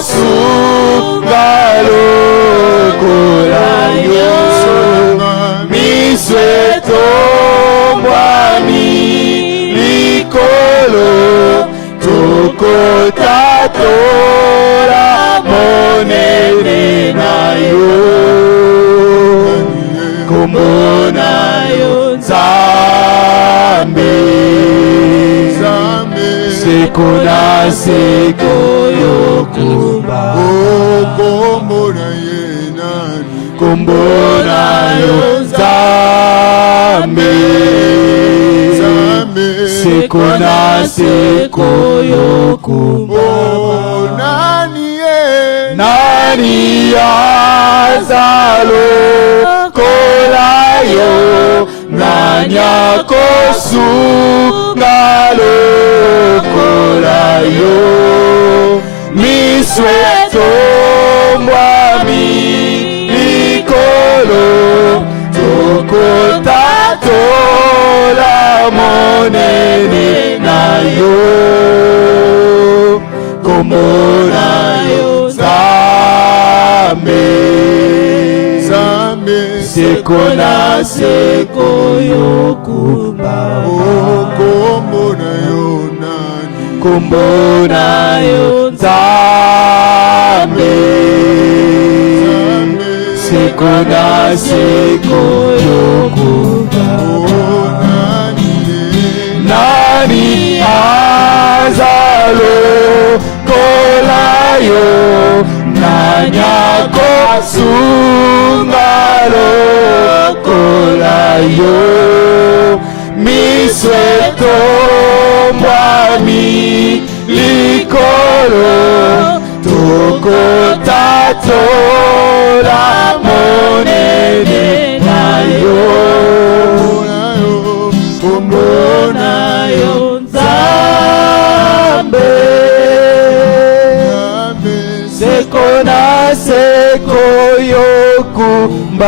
kosunga lokola yo misweto mwami likolo tokotatola monene na yo kombo na yo Nzambe seko na seko yokumba kombo na ye nani kombo na yo Nzambe seko na seko yokumba nani azalo kolayo nanya kosunga lokolayo misweto mwami likolo tokotatola monene na yo kombo na yo Nzambe seko na seko yokumba kombo na yo nani kombo na yo Nzambe seko na seko yokumba nani azalo kolayo nanya kosunga lokolayo misweto mwami likolo tokotatola monene na yo kombo na yo Nzambe seko na seko yokumbama.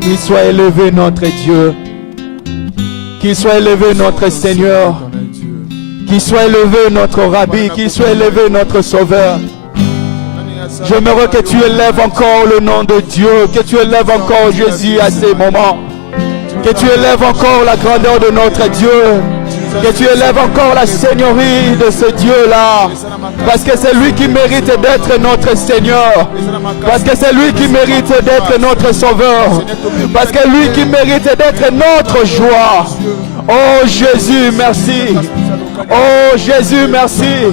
Qu'il soit élevé notre Dieu, qu'il soit élevé notre Seigneur, qu'il soit élevé notre Rabbi, qu'il soit élevé notre Sauveur. J'aimerais que tu élèves encore le nom de Dieu, que tu élèves encore Jésus à ces moments, que tu élèves encore la grandeur de notre Dieu, que tu élèves encore la seigneurie de ce Dieu-là, parce que c'est lui qui mérite d'être notre Seigneur, parce que c'est lui qui mérite d'être notre Sauveur, parce que lui qui mérite d'être notre joie. Oh Jésus, merci. Oh Jésus, merci.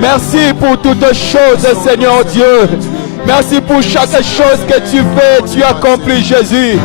Merci pour toutes choses, Seigneur Dieu. Merci pour chaque chose que tu fais, tu accomplis, Jésus.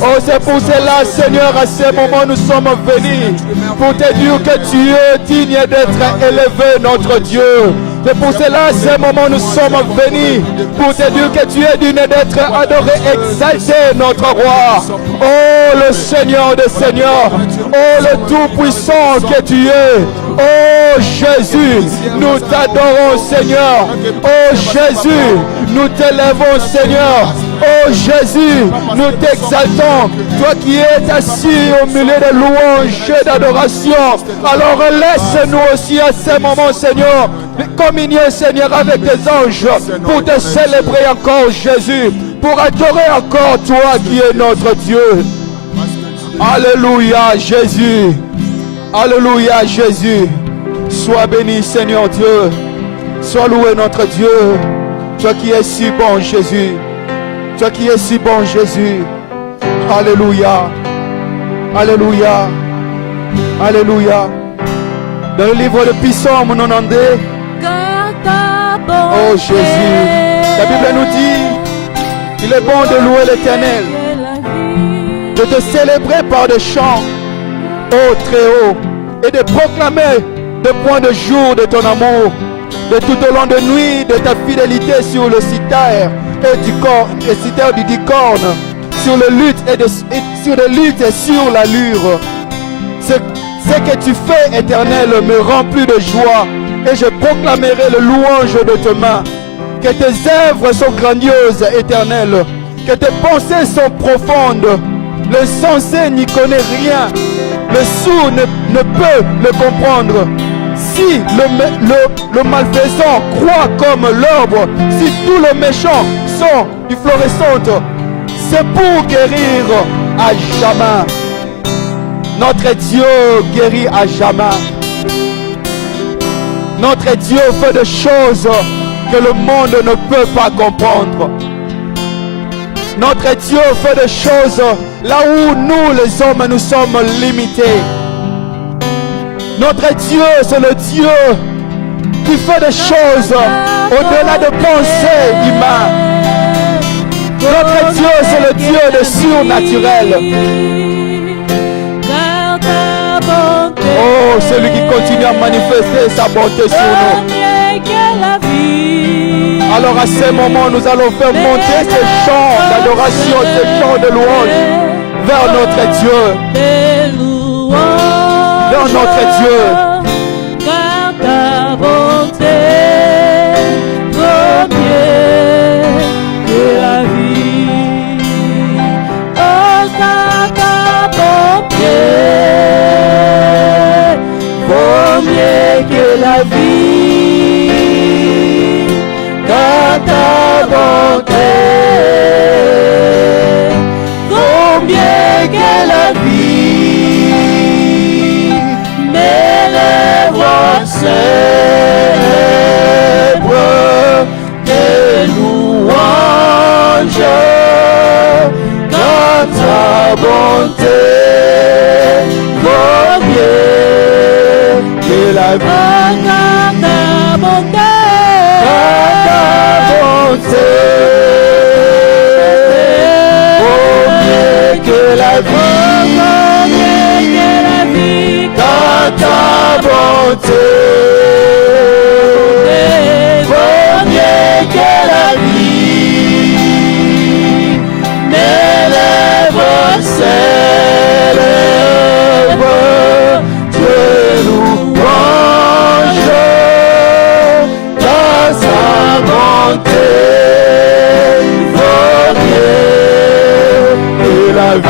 Oh, c'est pour cela, Seigneur, à ce moment nous sommes venus pour te dire que tu es digne d'être élevé, notre Dieu. C'est pour cela, à ce moment nous sommes venus pour te dire que tu es digne d'être adoré, exalté, notre roi. Oh, le Seigneur des Seigneurs. Oh, le Tout-Puissant que tu es. Oh, Jésus, nous t'adorons, Seigneur. Oh, Jésus, nous t'élèvons, Seigneur. Oh Jésus, nous t'exaltons, toi qui es assis au milieu de louanges et d'adoration. Alors laisse-nous aussi à ce moment, Seigneur, communier, Seigneur, avec tes anges pour te célébrer encore, Jésus, pour adorer encore toi qui es notre Dieu. Alléluia, Jésus. Alléluia, Jésus. Sois béni, Seigneur Dieu. Sois loué, notre Dieu. Toi qui es si bon, Jésus. Toi qui es si bon, Jésus. Alléluia. Alléluia. Alléluia. Dans le livre de Psaume 92. Oh Jésus. La Bible nous dit, il est bon de louer l'Éternel, de te célébrer par des chants, ô très haut, et de proclamer de point de jour de ton amour, de tout au long de nuit de ta fidélité sur le cithare et du dicorne, sur le luth et sur la lyre. Ce que tu fais, Éternel, me remplit de joie, et je proclamerai le louange de tes mains. Que tes œuvres sont grandioses, Éternel, que tes pensées sont profondes. Le sensé n'y connaît rien, le sourd ne peut le comprendre. si le malfaisant croit comme l'herbe, si tous les méchants sont efflorescentes, c'est pour guérir à jamais. Notre Dieu guérit à jamais. Notre Dieu fait des choses que le monde ne peut pas comprendre. Notre Dieu fait des choses là où nous les hommes nous sommes limités. Notre Dieu c'est le Dieu qui fait des choses au-delà de pensées humaines. Notre Dieu c'est le Dieu de surnaturel. Oh, celui qui continue à manifester sa bonté sur nous. Alors à ce moment, nous allons faire monter ces chants d'adoration, ces chants de louange vers notre Dieu. Vers notre Dieu. Car ta bonté vaut mieux que la vie. Oh, car ta bonté vaut mieux que la vie. Car ta bonté vaut mieux que la vie. Mes lèvres célèbrent tes louanges. Car ta bonté vaut mieux que la vie. Car ta bonté vaut mieux que la vie. Car ta bonté vaut mieux que la vie. Mes lèvres célèbrent tes louanges. Car sa bonté vaut mieux que la vie.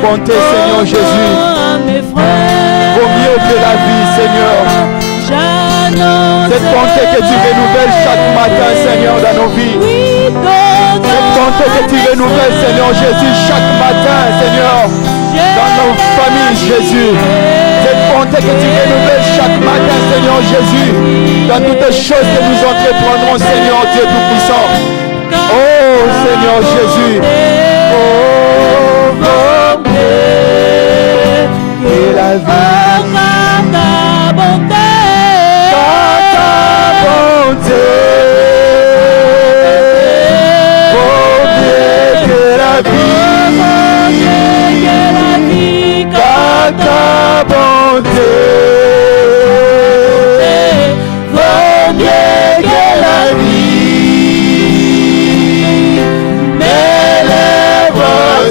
Bonté, Seigneur Jésus, vaut mieux que la vie, Seigneur. Cette bonté que tu renouvelles chaque matin, Seigneur, dans nos vies. Cette bonté que tu renouvelles, Seigneur Jésus, chaque matin, Seigneur, dans nos familles, Jésus. Cette bonté que tu renouvelles chaque matin, Seigneur Jésus, dans toutes les choses que nous entreprendrons, Seigneur Dieu Tout-Puissant. Oh, Seigneur Jésus. Et la vie, ta bonté, vaut mieux que la vie, car ta bonté vaut mieux que la vie. Mes lèvres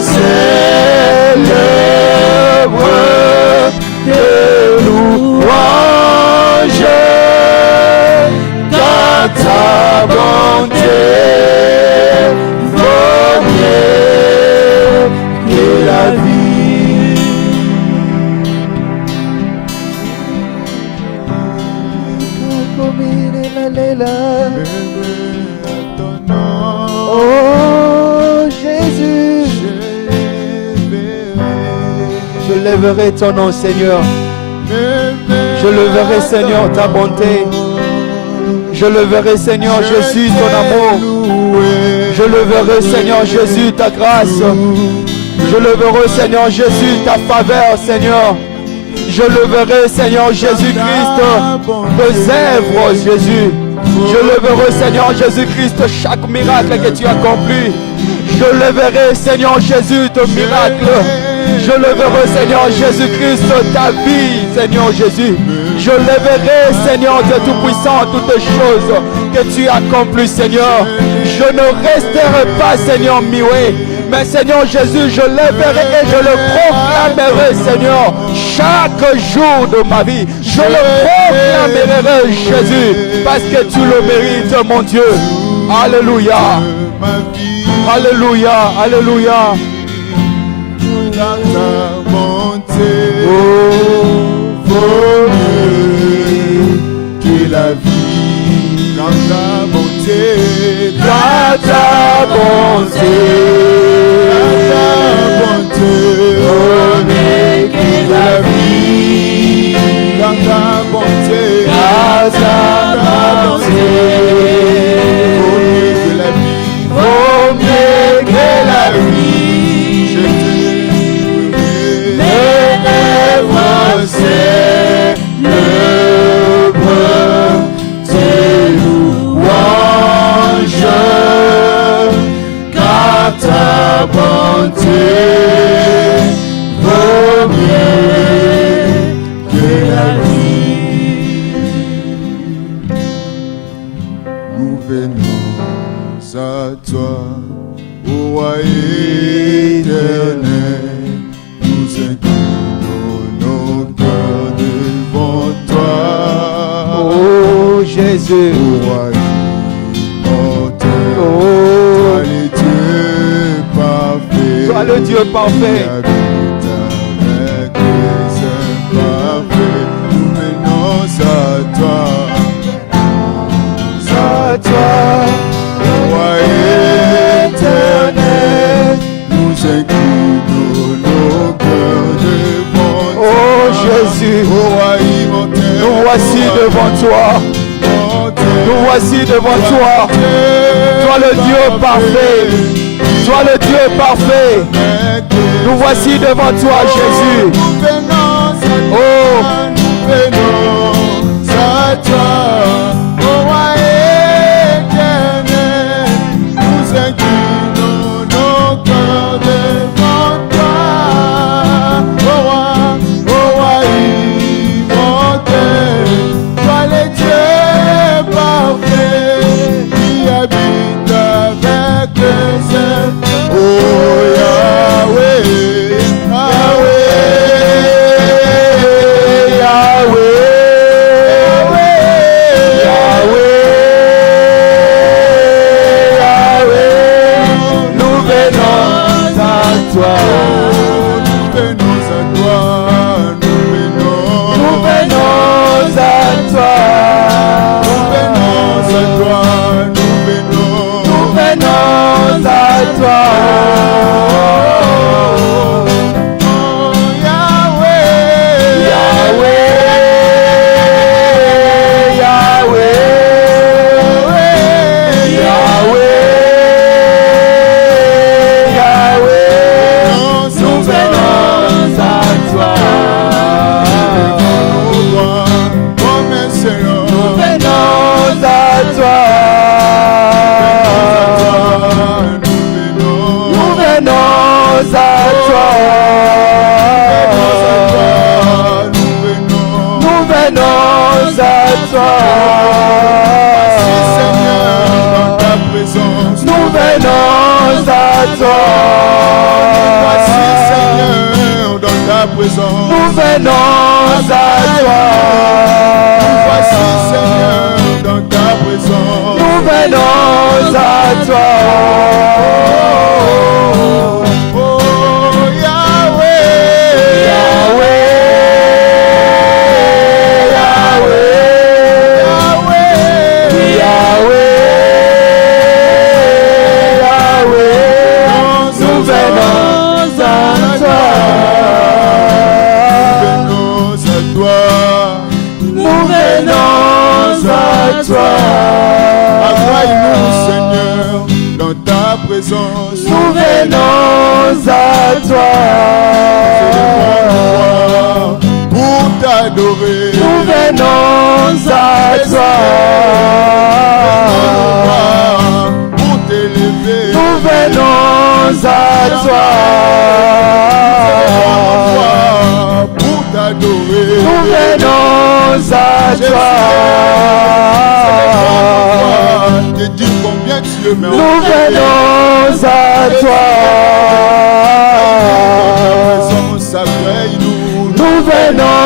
Oh Jésus, je lèverai ton nom, Seigneur. Je leverai, Seigneur, ta bonté. Je leverai, Seigneur Jésus, ton amour. Je leverai, Seigneur Jésus, ta grâce. Je leverai, Seigneur Jésus, ta faveur, Seigneur. Je leverai, Seigneur Jésus-Christ, tes œuvres, Jésus. Je leverai, Seigneur Jésus-Christ, chaque miracle que tu accomplis. Je leverai, Seigneur Jésus, ton miracle. Je leverai, Seigneur Jésus-Christ, ta vie, Seigneur Jésus. Je leverai, Seigneur Dieu Tout-Puissant, toutes les choses que tu accomplis, Seigneur. Je ne resterai pas, Seigneur, muet. Mais Seigneur Jésus, je lèverai et je le proclamerai, Seigneur, chaque jour de ma vie. Je le proclamerai, Jésus, parce que tu le mérites, mon Dieu. Alléluia. Alléluia. Alléluia. Vaut mieux que la vie, dans ta bonté, dans ta bonté, vaut mieux que la vie, dans ta bonté, dans ta bonté, vaut mieux que la vie, je te lève, c'est l'œuvre de louange, car ta bonté vaut mieux que la vie. Nous venons à toi, ô roi éternel, nous inclinons nos cœurs devant toi. Oh Jésus. Ô roi immortel, Oh. toi le Dieu parfait, Toi le Dieu parfait. qui habite avec les imparfaits. Nous venons à toi, À toi. ô roi éternel, nous inclinons nos cœurs devant toi. Oh Jésus. Ô roi immortel, Nous voici devant toi. Nous voici devant toi. Toi le Dieu parfait. Toi le Dieu parfait. Nous voici devant toi, Jésus. Oh. Nous venons à toi, ô roi éternel, nous inclinons nos cœurs devant toi, ô roi immortel, toi le Dieu parfait, qui habite avec les saints, oh Yahweh, Yahweh. pour t'adorer. Nous venons à toi. Te dire combien tu es merveilleux. Nous venons à toi. Nous venons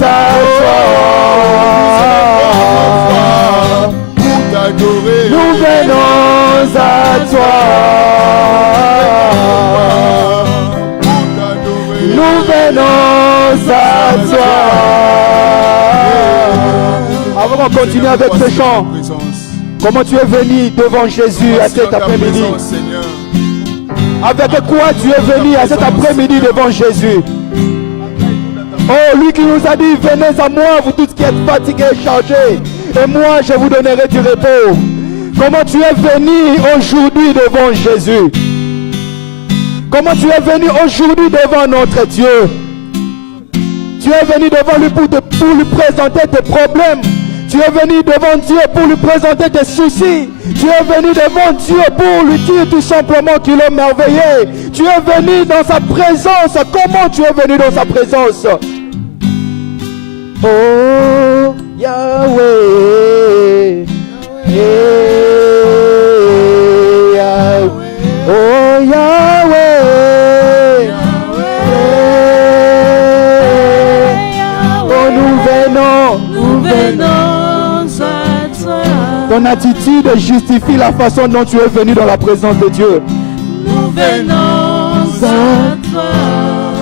à toi. Pour t'adorer. Nous venons à toi. Pour t'adorer. Nous venons à toi. Avant de continuer avec ce chant, comment tu es venu devant Jésus à cet après-midi? Avec quoi tu es venu à cet après-midi devant Jésus? Oh, lui qui nous a dit, venez à moi, vous tous qui êtes fatigués et chargés, et moi je vous donnerai du repos. Comment tu es venu aujourd'hui devant Jésus? Comment tu es venu aujourd'hui devant notre Dieu? Tu es venu devant lui pour lui présenter tes problèmes. Tu es venu devant Dieu pour lui présenter tes soucis. Tu es venu devant Dieu pour lui dire tout simplement qu'il est merveilleux. Tu es venu dans sa présence. Comment tu es venu dans sa présence? Oh Yahweh, Yahweh, oh Yahweh, oh nous venons à toi. Ton attitude justifie la façon dont tu es venu dans la présence de Dieu. Nous venons à toi.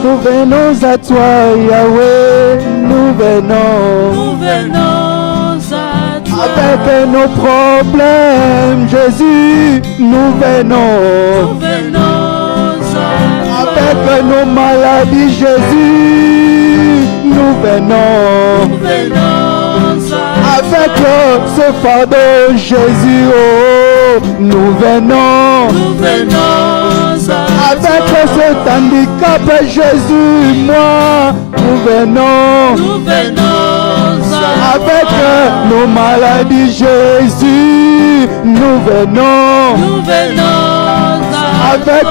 Nous venons à toi, Yahweh, nous venons. Nous venons à toi. Avec nos problèmes, Jésus, nous venons. Nous venons à toi. Avec nos maladies, Jésus, nous venons. Nous venons à toi. Avec ce fardeau, Jésus, oh, nous venons. Nous venons à toi. Avec cet handicap, Jésus, moi, nous venons. Nous venons à toi. Avec nos maladies, Jésus, nous venons. Nous venons à toi. Avec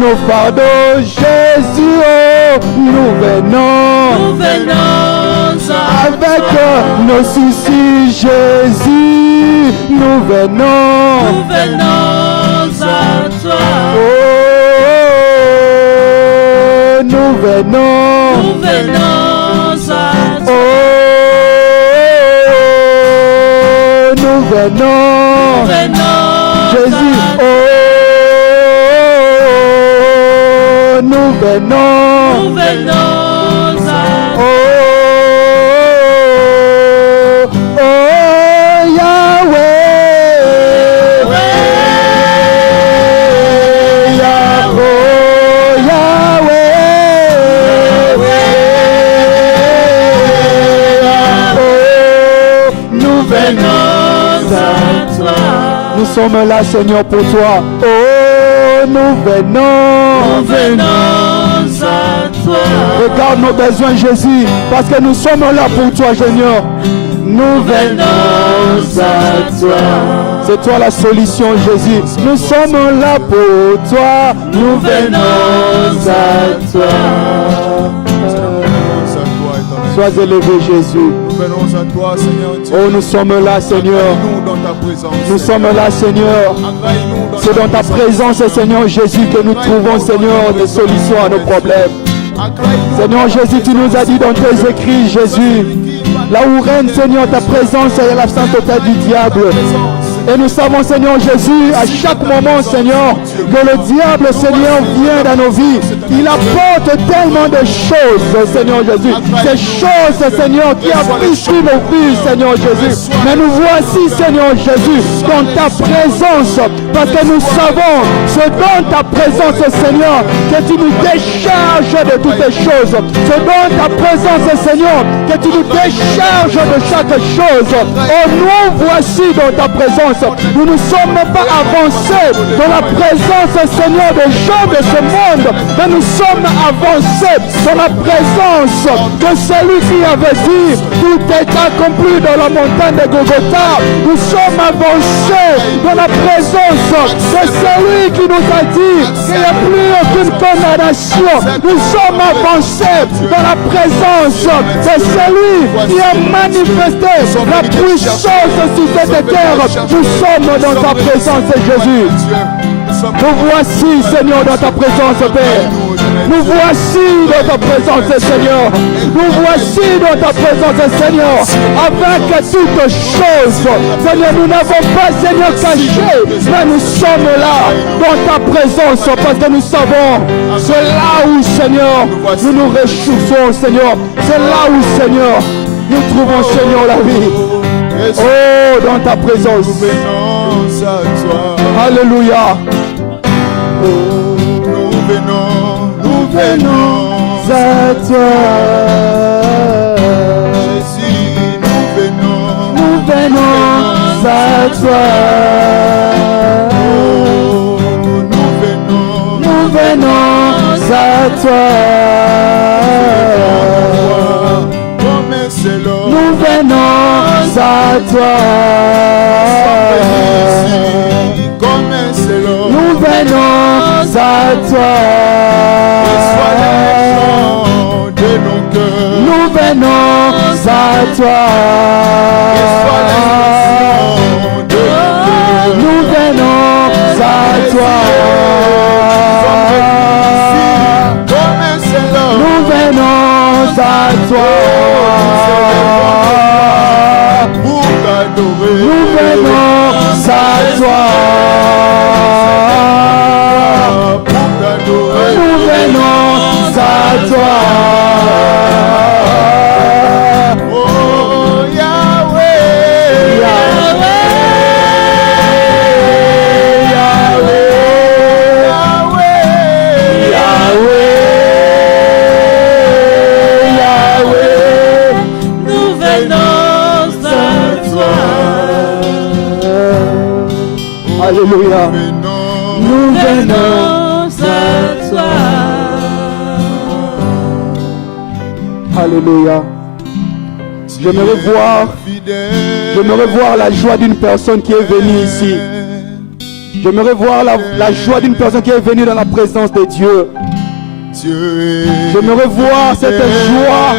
nos fardeaux, Jésus, oh, nous venons. Nous venons à toi. Avec nos soucis, Jésus, nous venons. Nous venons à toi. Oh, nous venons. Nous venons à toi. Oh, nous venons. Jésus, oh, nous venons. Nous venons à Oh, oh, Yahweh. Nous sommes là, Seigneur, pour toi. Oh, nous venons. Nous venons à toi. Regarde nos besoins, Jésus, parce que nous sommes là pour toi, Seigneur. Nous venons à toi. C'est toi la solution, Jésus. Nous sommes là pour toi. Nous venons à toi. Sois élevé, Jésus. Nous venons à toi, Seigneur Dieu. Oh, nous sommes là, Seigneur. Nous dans ta présence. Nous sommes là, Seigneur. C'est dans ta présence, Seigneur Jésus, que nous trouvons, Seigneur, des solutions à nos problèmes. Seigneur Jésus, tu nous as dit dans tes écrits, Jésus, là où règne, Seigneur, ta présence et l'absence totale du diable. Et nous savons, Seigneur Jésus, à chaque moment, Seigneur, que le diable, Seigneur, vient dans nos vies. Il apporte tellement de choses, Seigneur Jésus. Ces choses, Seigneur, qui affligent nos vies, Seigneur Jésus. Mais nous voici, Seigneur Jésus, dans ta présence. Parce que nous savons, c'est dans ta présence, Seigneur, que tu nous décharges de toutes les choses. C'est dans ta présence, Seigneur, que tu nous décharges de chaque chose. Oh, nous voici dans ta présence. présence. Nous ne sommes pas avancés dans la présence, Seigneur, des gens de ce monde, mais nous sommes avancés dans la présence de celui qui avait dit tout est accompli dans la montagne de Golgotha. Nous sommes avancés dans la présence de celui qui nous a dit qu'il n'y a plus aucune condamnation. Nous sommes avancés dans la présence de celui qui a manifesté la puissance sur cette terre. Nous sommes dans ta présence, Jésus. Nous voici, Seigneur, dans ta présence, Père. Nous voici dans ta présence, Seigneur. Nous voici dans ta présence, Seigneur. Avec toutes choses, Seigneur, nous n'avons pas, Seigneur, caché, mais nous sommes là dans ta présence parce que nous savons, c'est là où, Seigneur, nous nous réjouissons, Seigneur. C'est là où, Seigneur, nous trouvons, Seigneur, la vie. Oh, dans ta présence. Alléluia. Nous venons à toi. Jésus, nous venons à toi. Nous venons à toi. Nous venons à toi. Nous venons à toi. Nous venons à toi. Nous venons à toi. Nous venons à toi. Nous venons à toi. Nous venons à toi. Oh Yahweh, Yahweh, Yahweh, Yahweh, Yahweh, nous venons à toi. Alléluia. Nous venons à toi. Alléluia. J'aimerais voir la joie d'une personne qui est venue ici. J'aimerais voir la joie d'une personne qui est venue dans la présence de Dieu. J'aimerais voir cette joie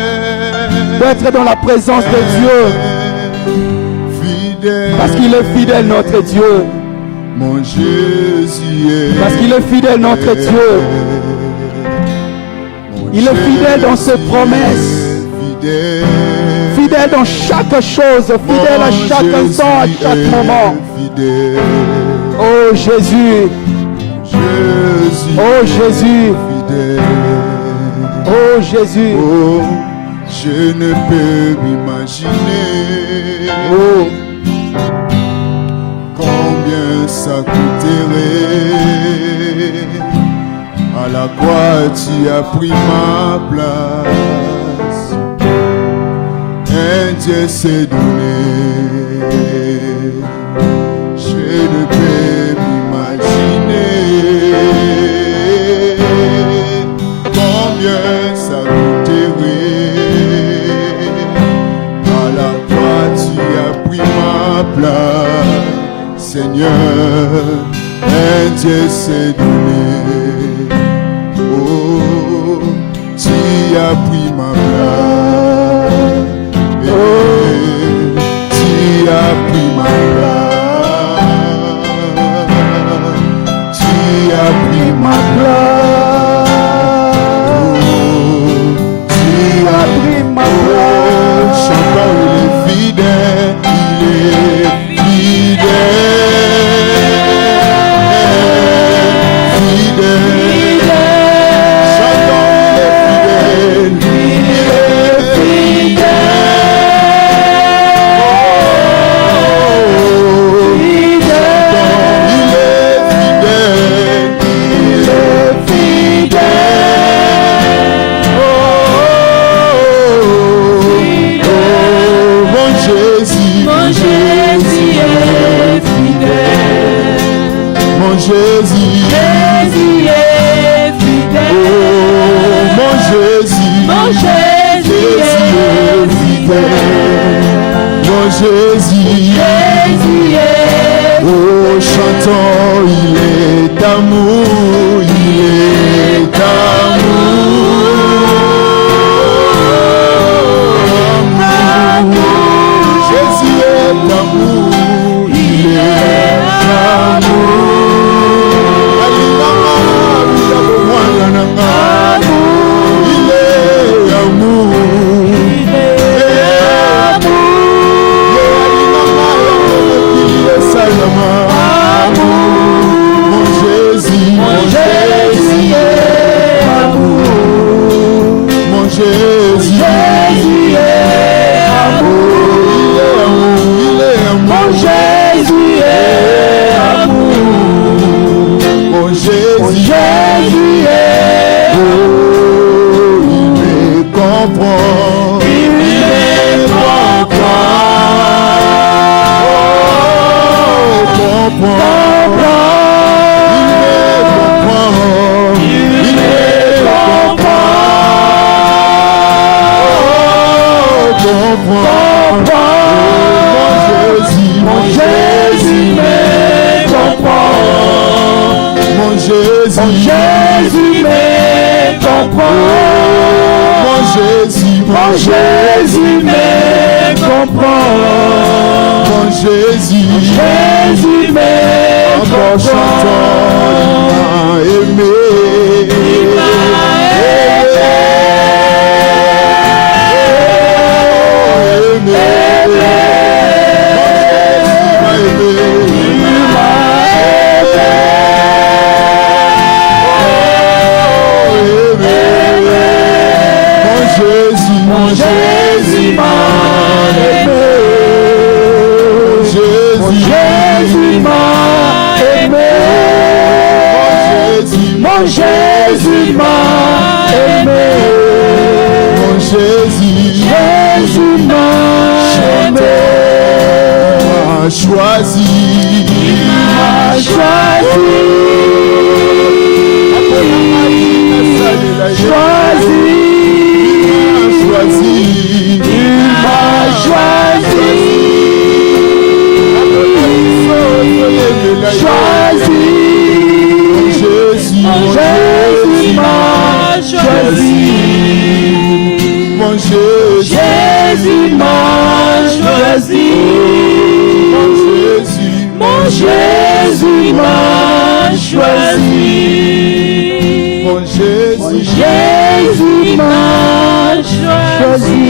d'être dans la présence de Dieu. Parce qu'il est fidèle, notre Dieu. Parce qu'il est fidèle, notre Dieu. Il est fidèle dans ses promesses. Fidèle dans chaque chose. Fidèle à chaque instant, à chaque moment. Oh Jésus. Oh Jésus. Oh Jésus. Oh, je ne peux m'imaginer combien ça coûterait. À la croix, tu as pris ma place. Un Dieu s'est donné. Je ne peux m'imaginer combien ça coûterait. À la croix, tu as pris ma place. Seigneur, un Dieu s'est donné. Oh, tu as pris ma place. Oh, tu as pris ma place. Tu as pris ma place. Oh, tu as pris ma place. Chantons, il est fidèle, il est fidèle. Mon Jésus, oh chantons, il est amour, il est amour. Jésus est amour, il est amour. Jésus me comprend. Mon Jésus, Jésus me comprend. Il m'a Jésus m'a aimé. Mon Jésus, Jésus m'a aimé. M'a choisi. Il m'a choisi. Choisi. Il m'a choisi. Choisi. Jésus m'a choisi. Mon Jésus, Jésus m'a choisi. Mon Jésus m'a choisi. Mon Jésus, Jésus m'a choisi.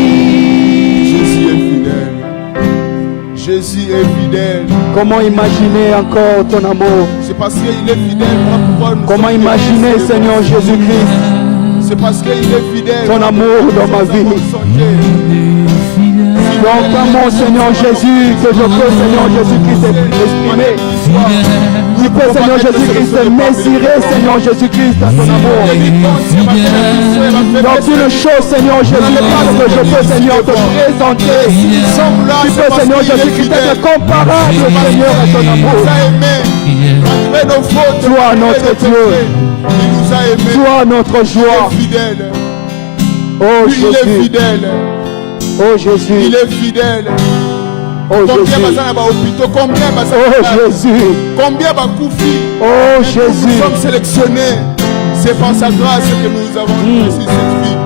Jésus est fidèle. Jésus est fidèle. Comment imaginer encore ton amour? C'est parce qu'il est fidèle. Comment imaginer, Seigneur Jésus-Christ, c'est parce qu'il est fidèle. ton amour dans ma vie? Donc, mon Seigneur Jésus, que je peux, Seigneur Jésus-Christ, exprimer. Tu peux, Seigneur Jésus-Christ, mesurer, Seigneur Jésus-Christ, à ton amour. Donc, une chose, Seigneur Jésus-Christ, que je peux, Seigneur, te présenter. Tu peux, Seigneur Jésus-Christ, être comparable, Seigneur, à ton amour. Toi, notre Dieu. Toi, notre joie. Oh, Jésus. Oh, Jésus. Il est fidèle. Oh, Jésus. Oh, Jésus. Combien Bakoufi? Oh, Jésus. Nous sommes sélectionnés. C'est par sa grâce que nous avons réussi cette vie.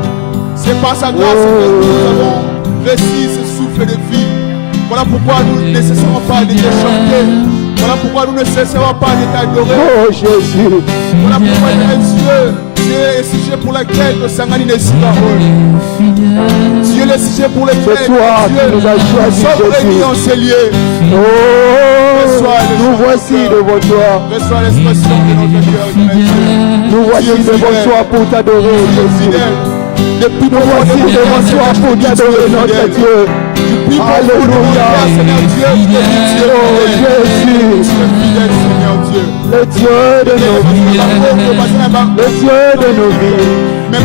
C'est par sa grâce que nous avons réussi ce souffle de vie. Voilà pourquoi nous ne cesserons pas de te chanter. Voilà pourquoi nous ne cesserons pas de t'adorer. Oh, Jésus. Voilà pourquoi Dieu est le sujet pour lequel le Sangani n'est si parole. Dieu est le sujet pour lequel c'est toi qui nous as choisi, Jésus. en ces lieux. Oh, nous voici devant toi. Reçois l'expression de notre cœur. Nous voici devant toi pour t'adorer, Jésus. Depuis nous voici devant toi pour t'adorer, notre Dieu. Alléluia. Oh, Jésus. Le Dieu de nos vies. Le Dieu de nos vies. Le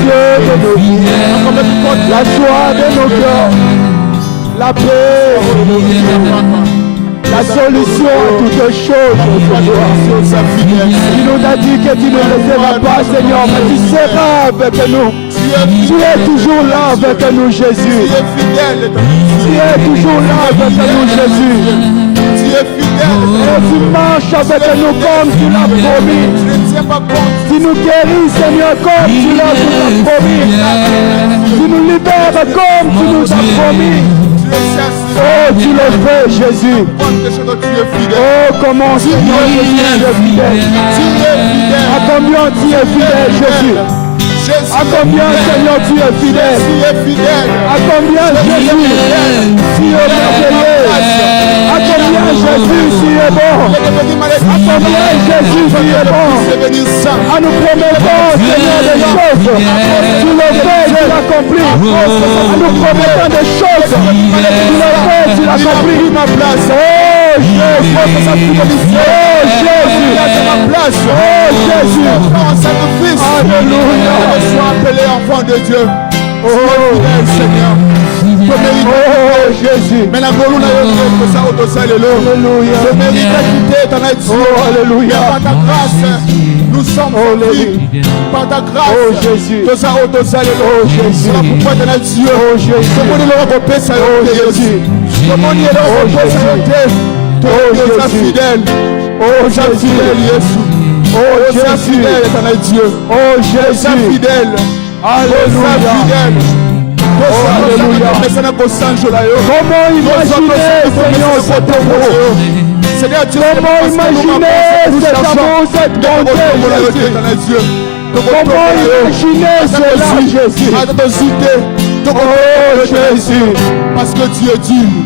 Dieu de nos vies. La joie de nos cœurs. La paix de nos vies. La solution à toutes choses, tu nous as dit que tu ne laisseras pas, Seigneur, mais tu seras avec nous. Tu es toujours là avec nous, Jésus. Tu es fidèle, Tu es toujours là avec nous, Jésus. Tu es fidèle. Et tu marches avec nous comme tu l'as promis. Tu ne tiens pas compte. Tu nous guéris, Seigneur, comme tu l'as promis. Tu nous libères comme tu nous as promis. Tu le cherches. Oh, tu le fais, Jésus. Tu es fidèle. Oh, comment Seigneur Jésus, tu es fidèle. Tu es fidèle. À combien tu es fidèle, Jésus? Jésus À combien, Seigneur, tu es fidèle? Tu es fidèle. À combien, Jésus, tu es merveilleux? À combien, Jésus, tu es bon? À combien, Jésus, tu es bon? À nous promettons, Seigneur, des choses. Tu le fais, tu l'accomplis. À nous promettons des choses. Tu le fais, tu l'accomplis. Oh, Jésus. Oh, Jésus. Oh, Jésus. Alléluia. Sois appelé enfant de Dieu. Oh, fidèle Seigneur. Oh, Jésus. Mais la colonne que ça Alléluia. je mérite quitter ton aide. Oh, alléluia. Par ta grâce, nous sommes libres. Par ta grâce, oh, Jésus. tout ça, oh, Jésus. C'est pourquoi tu as Dieu. Oh, Jésus. Comment il aura repéré ça? Oh, Jésus. Comment il aura repéré ça? Oh, Jésus. Fidèle. Oh, Jésus. Jésus. Oh, Jésus. Fidèle, éternel Dieu. Oh, Jésus. Fidèle. Alléluia. Fidèle. Alléluia. Comment imaginer, Seigneur, cet amour? Seigneur, comment imaginer cet amour, cette bonté, Jésus? Comment imaginer cela, Jésus? Oh, Jésus. Parce que tu es digne.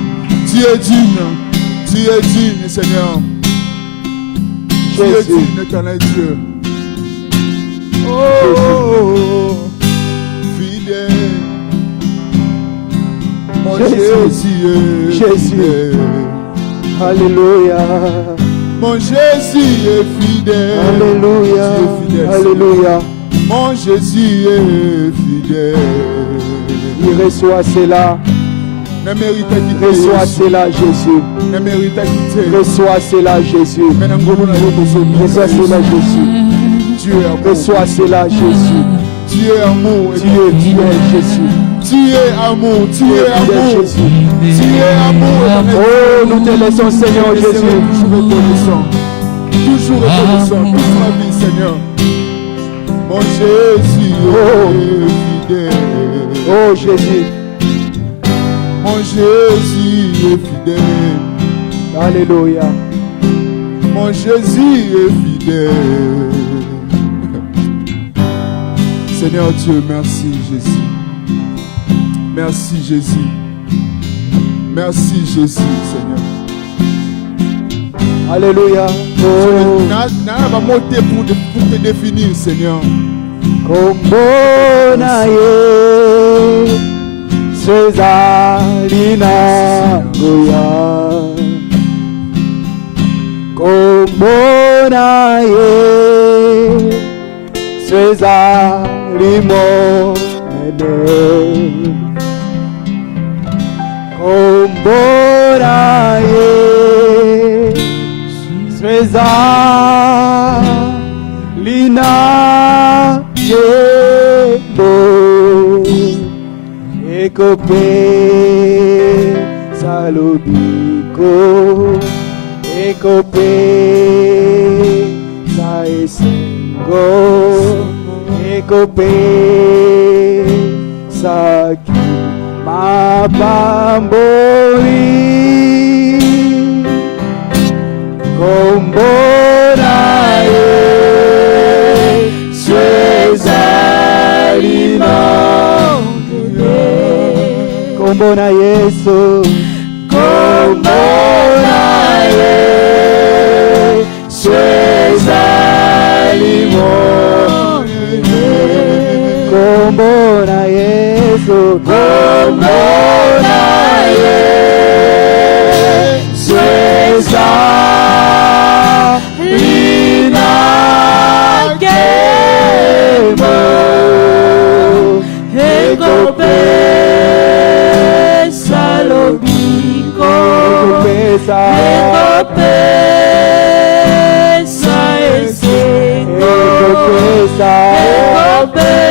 Tu es digne. Tu es digne, Seigneur. Tu es digne, éternel Dieu. Oh, fidèle. Mon Jésus est fidèle. Alléluia. Mon Jésus est fidèle. Alléluia. Alléluia. Mon Jésus est fidèle. Il reçoit cela. Ne mérite quitter. Reçois cela, Jésus. Ne mérite quitter. Reçois cela, Jésus. Reçois cela, Jésus. Tu es amour. Reçois cela, Jésus. Tu es amour. Tu es fidèle, Jésus. Tu es amour. Tu es amour. Tu es amour. Oh, nous te laissons, Seigneur Jésus. Toujours reconnaissant. Toujours reconnaissant. Toute ma vie, Seigneur. Mon Jésus est fidèle. Oh, Jésus. Mon Jésus est fidèle. Alléluia. Mon Jésus est fidèle. Seigneur Dieu, merci Jésus. Merci Jésus. Merci Jésus, Seigneur. Alléluia. Oh. N'a pas monté pour te définir, Seigneur. Kombo na ye Swezali na goya. Kombo na ye Swezali mo mene. Kombo na ye Swezali na yebo Ekope salobiko Ekope sa esengo Ekope sa ki mabamboli Kombo na ye Swezali na Kombo na Yesu Kombo na ye Swezali mo Kombo na Yesu Kombo na ye Swezali na kemo Ekope salobiko Ekope sa esengo Ekope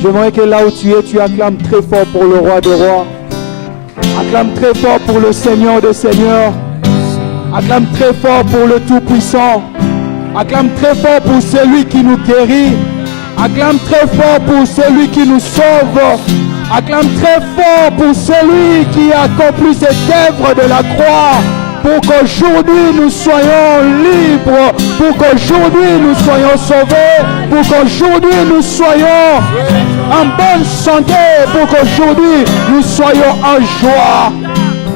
J'aimerais que là où tu es, tu acclames très fort pour le roi des rois. Acclame très fort pour le Seigneur des seigneurs. Acclame très fort pour le Tout-Puissant. Acclame très fort pour celui qui nous guérit. Acclame très fort pour celui qui nous sauve. Acclame très fort pour celui qui a accompli cette œuvre de la croix. Pour qu'aujourd'hui nous soyons libres. Pour qu'aujourd'hui nous soyons sauvés. Pour qu'aujourd'hui nous soyons en bonne santé. Pour qu'aujourd'hui nous soyons en joie.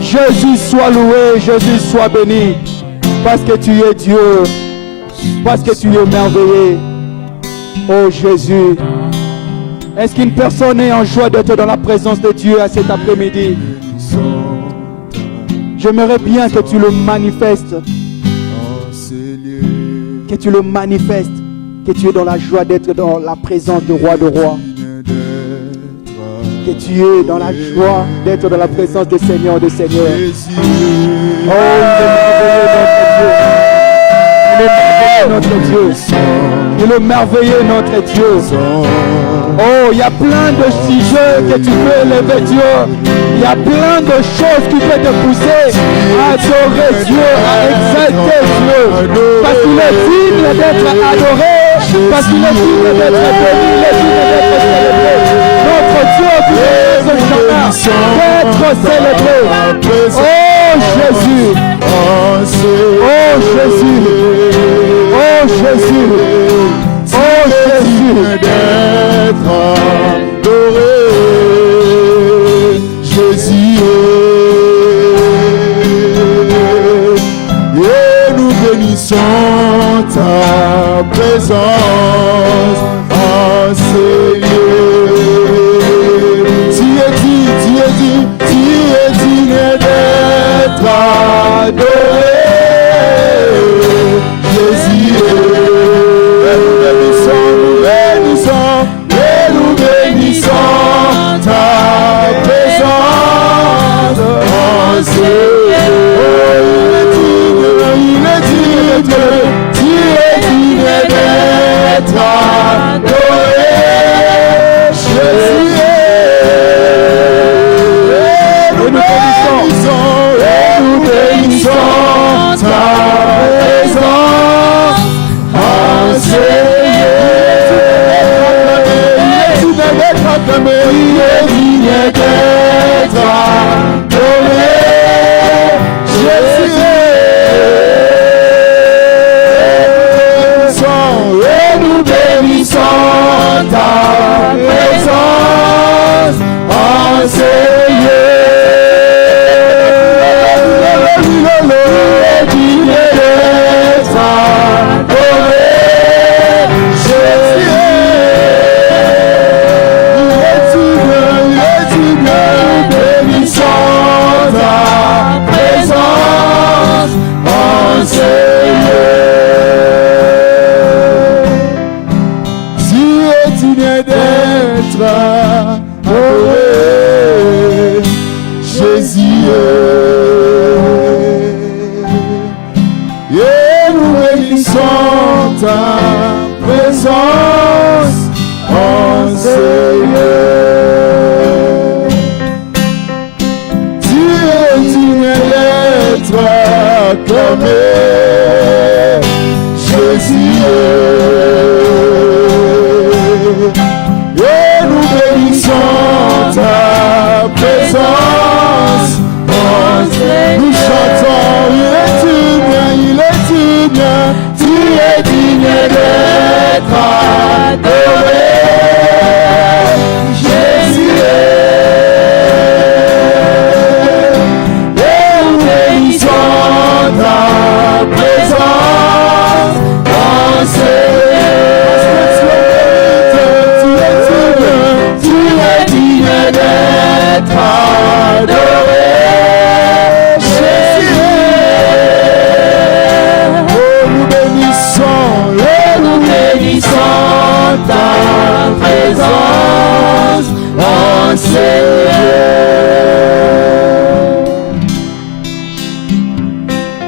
Jésus soit loué, Jésus soit béni. Parce que tu es Dieu. Parce que tu es merveilleux. Oh Jésus. Est-ce qu'une personne est en joie d'être dans la présence de Dieu à cet après-midi? J'aimerais bien que tu le manifestes. Que tu le manifestes. Que tu es dans la joie d'être dans la présence du roi de rois. Que tu es dans la joie d'être dans la présence du Seigneur des seigneurs. Oh, notre Dieu. Il est merveilleux notre Dieu. Oh, il y a plein de sujets que tu peux élever Dieu. Il y a plein de choses qui peuvent te pousser à adorer Dieu, à exalter Dieu. Parce qu'il est digne d'être adoré. Parce qu'il est digne d'être béni. Il est digne d'être célébré. Notre Dieu qui est ce chemin d'être célébré. Oh Jésus. Oh Jésus. Oh Jésus. Oh Jésus. D'être adoré. Jésus. Et nous bénissons ta présence en ces lieux. Tu es digne d'être adoré. Jésus. Et nous bénissons ta présence en ces lieux. Il est digne d'être adoré. Jésus. Et nous bénissons ta présence en ces lieux. Il est digne d'être adoré. Jésus. Et nous bénissons ta présence en ces lieux. Il est digne d'être adoré. Jésus. Ta présence en ces lieux. Tu es digne d'être acclamé, Jésus. Et nous bénissons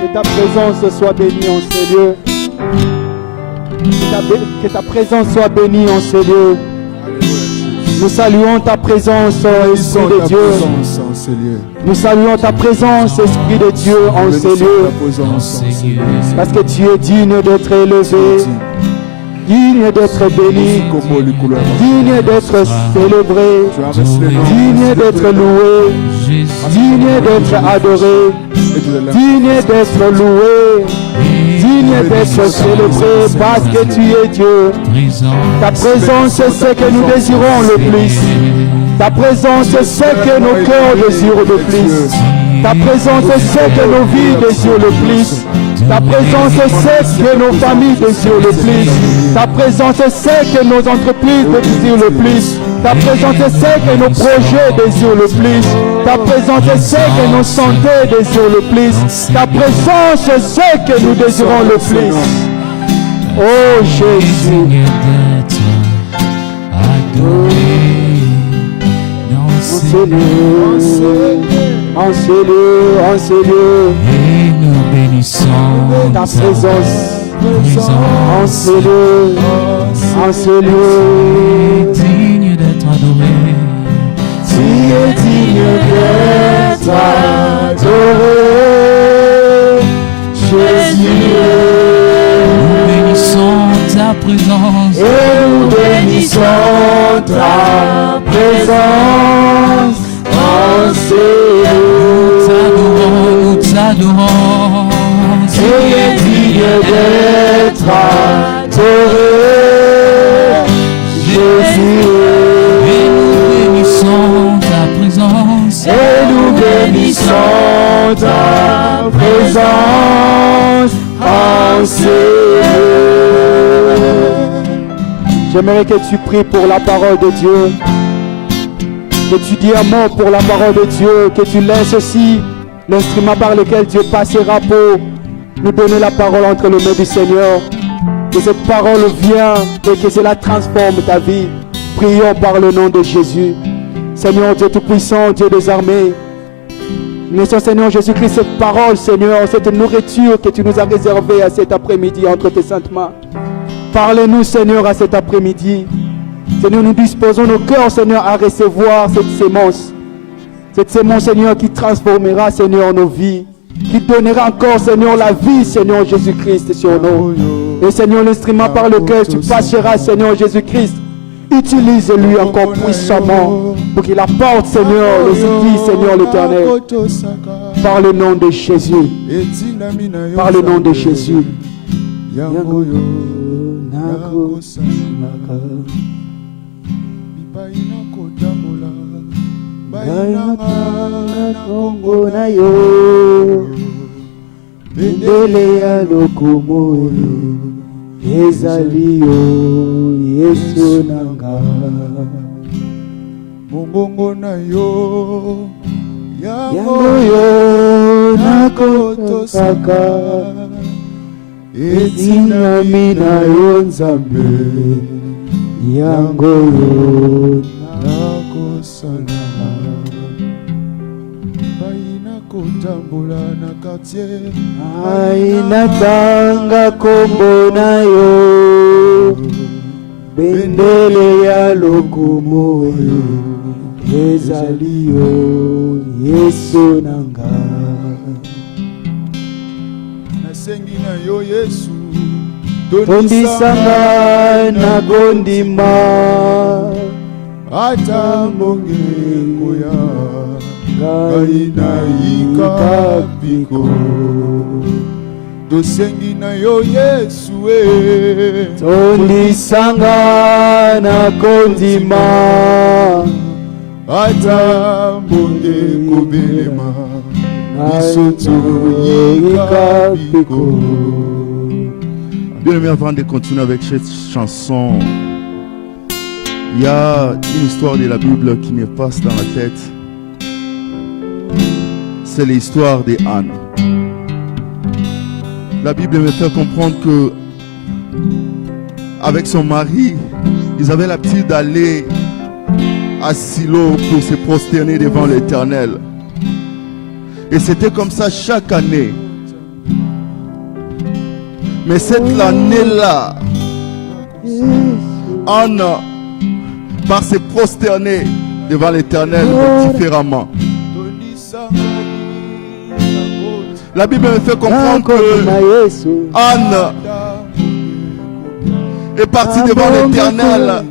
Que ta présence soit bénie en ces lieux. Que ta présence soit bénie en ces lieux. Nous saluons ta présence, Esprit de Dieu. Nous saluons ta présence, Esprit de Dieu, en ces lieux. Parce que tu es digne d'être élevé, digne d'être béni, digne d'être célébré, digne d'être loué, digne d'être adoré, digne d'être loué, digne d'être célébré, parce que tu es Dieu. Ta présence, c'est ce que nous désirons le plus. Ta présence, c'est ce que nos cœurs désirent le plus. Ta présence, c'est ce que nos vies désirent le plus. Ta présence, c'est ce que nos familles désirent le plus. Ta présence, c'est ce que nos entreprises désirent le plus. Ta présence, c'est ce que nos projets désirent le plus. Ta présence, c'est ce que nos santé désirent le plus. Ta présence, c'est ce que nous désirons le plus. Oh Jésus. En ces lieux, en ces lieux, et nous bénissons ta présence, en ces lieux, en ces lieux, digne d'être adoré. tu es digne d'être adoré, Jésus. Nous bénissons ta présence, Et nous bénissons ta présence en ces nous t'adorons. tu es digne d'être adoré, Jésus. Et nous bénissons ta présence, Et nous bénissons ta présence en ces lieux. J'aimerais que tu pries pour la parole de Dieu, que tu dis un mot pour la parole de Dieu, que tu laisses aussi l'instrument par lequel Dieu passera pour nous donner la parole entre les mains du Seigneur. Que cette parole vienne et que cela transforme ta vie. Prions par le nom de Jésus. Seigneur Dieu Tout-Puissant, Dieu des armées, nous sommes Seigneur Jésus-Christ, cette parole, Seigneur, cette nourriture que tu nous as réservée à cet après-midi entre tes saintes mains. Parle-nous, Seigneur, à cet après-midi. Seigneur, nous disposons nos cœurs, Seigneur, à recevoir cette sémence. Cette sémence, Seigneur, qui transformera, Seigneur, nos vies. Qui donnera encore, Seigneur, la vie, Seigneur Jésus-Christ, sur nous. Et Seigneur, l'instrument par lequel tu passeras, Seigneur Jésus-Christ, utilise-lui encore puissamment pour qu'il apporte, Seigneur, les outils, Seigneur l'Éternel. Par le nom de Jésus. Par le nom de Jésus. Bendele ya lokomo ezali yo Yesu nanga Mongongo na yo yango yo nakotosaka etinami na yo Nzambe yango yo nakosala kotambola na quartier ainatanga kombo na yo bendele ya lokomo ezali yo Yesu nanga nasengi na yo Yesu tondisanga na gondima ata mongengo ya Gaina piko tosengi na yo Yesu tondisanga na kondima ata mbonge kobelema bisoto yika piko. Bien aimé, avant de continuer avec cette chanson, il y a une histoire de la Bible qui me passe dans la tête. C'est l'histoire de Anne. La Bible me fait comprendre que avec son mari, ils avaient l'habitude d'aller à Silo pour se prosterner devant l'Éternel. Et c'était comme ça chaque année. Mais cette année-là, Anne, par se prosterner devant l'Éternel différemment. La Bible me fait comprendre que Anne est partie devant l'Éternel,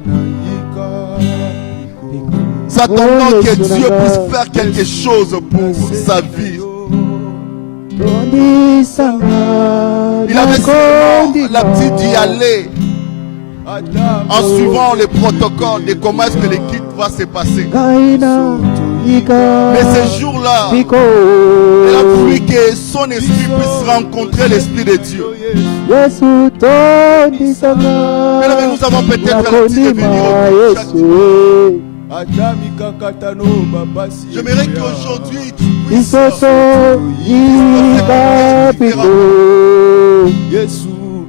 s'attendant que Dieu puisse faire quelque chose pour sa vie. Il avait seulement l'habitude d'y aller en suivant les protocoles de comment est-ce que les kits va se passer. Mais ce jour-là, elle a voulu que son esprit puisse rencontrer l'Esprit de Dieu. Mais nous avons peut-être l'habitude de venir au chaque jour. J'aimerais qu'aujourd'hui tu puisses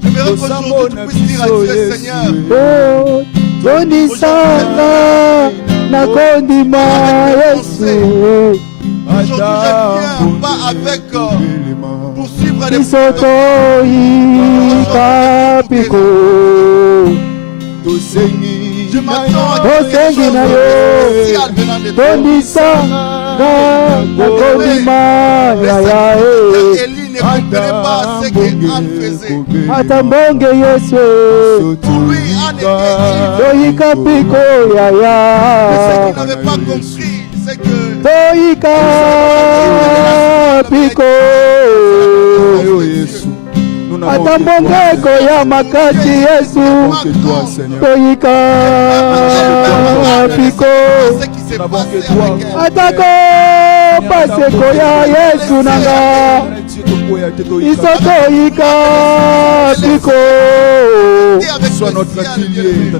J'aimerais qu'aujourd'hui tu puisses dire à Dieu, Seigneur, aujourd'hui je viens pas avec pour suivre les je m'attends à quelque chose de spécial venant de toi. Élie ne comprenait pas ce que Anne faisait. Pour lui, Anne était ivre. Mais ce qu'il n'avait pas compris, c'est que atambongeko ya makati Yesu toyika piko atako paseko ya Yesu nanga iso toyika piko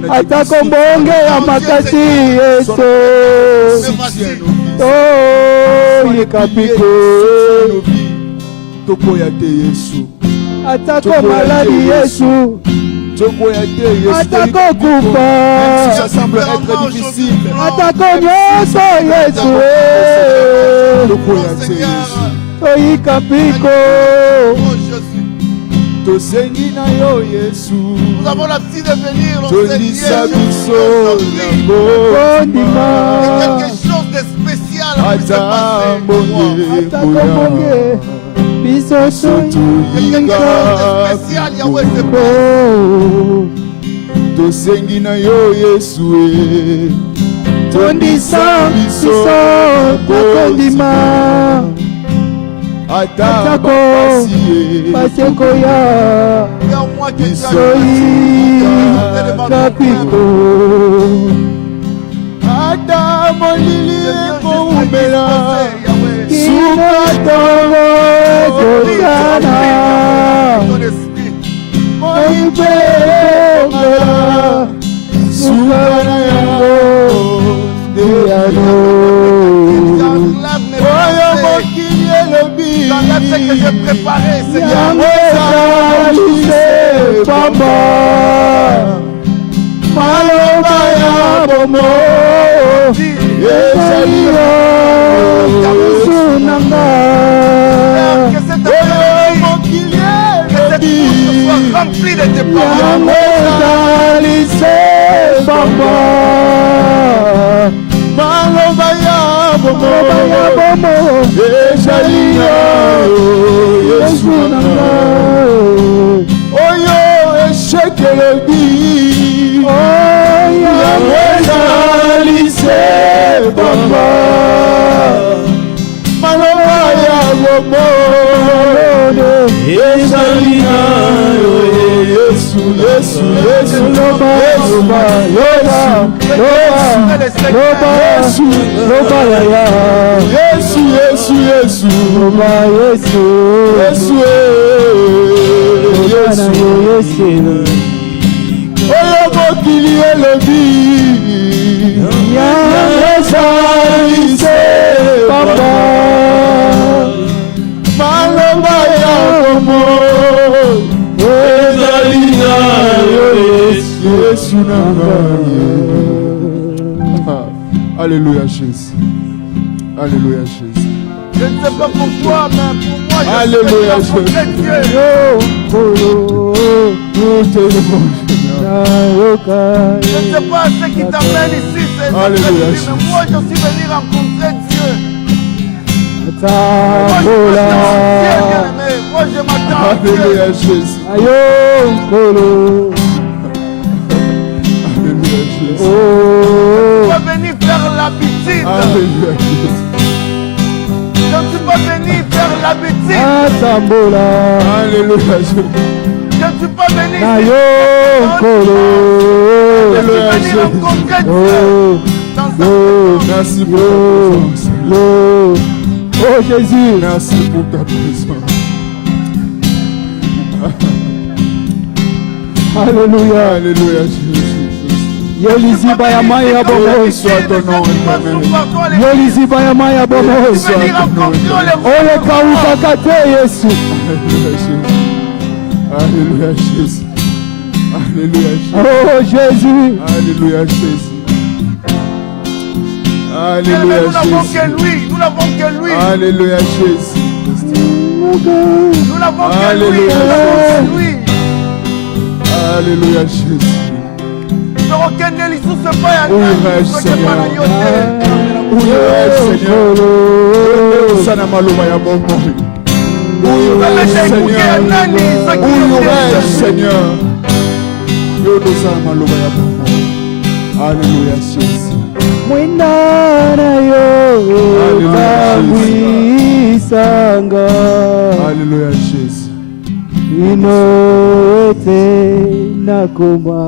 atako mbonge ya makati Yesu toyika piko tokoya te Yesu atako maladi Yesu atako kufa ça semble être difficile atako nyoso Yesu toyika piko tosengi na yo Yesu. Nous avons l'habitude de venir dans cette pièce quelque chose de spécial a pu se passer pour moi. Quelque chose de spécial Yahweh se passe. Tosengi na yo Yesu tondisa biso kokondima atako paseko ya bisoyi kapiko ata molili ekoumela sukatongo ekosana moipe omela sukana yango deyano oyo mokili elobi yango ezalise pamba maloba ya bomo ezali yo Yesu nanga oyo mokili elobi yango ezalise pamba maloba ya bomo ezali yo Yesu nanga oyo eshekelobi yango ezalise pamba maloba ya bomo ezali yo Yesu loba ya Yesu loba Yesu oyo mokili elobi yango ezalise papa maloba ya bomo ezali na yo Yesu nanga Alléluia Jésus. Alléluia Jésus. Je ne sais pas pour toi, mais pour moi, je Alléluia suis Jésus. Dieu. Nous t'élevons, Seigneur. Je ne sais pas ce qui t'amène ici, c'est Alléluia, mais moi je suis venu rencontrer Dieu. Moi je m'attends à Dieu. Alléluia Jésus. Alléluia Jésus. Je suis pas venu faire l'habitude. Alléluia Jésus. Je ne suis pas venu faire l'habitude. Alléluia Jésus. Je ne suis pas venu ici. Je suis venu rencontrer Dieu. Merci pour ta présence. Oh Jésus. Merci pour ta présence. Alléluia. Alléluia Jésus. Yelizi bayamaya bomo. Soit ton nom éternel. Yelizi bayamaya bomo. Je suis venu rencontrer les Ole kauka kate Yesu. Alléluia Jésus. Alléluia Jésus. Oh Jésus. Alléluia Jésus. Alléluia Nous n'avons Jésus. que lui. Nous n'avons que lui. Alléluia Jésus. Nous n'avons que lui. Alléluia, Nous n'avons que lui. Alléluia Jésus. Torokende lisusu epai ya Oui, nani soki epai na yo te. Où est Seigneur? Osana maloba ya bomoi. Où est Seigneur? Où est Seigneur? Yo dosana maloba ya bomoi. Alléluia Jésus. Mwindana yo Kabwisanga. Alléluia Jésus. Inoete nakoma.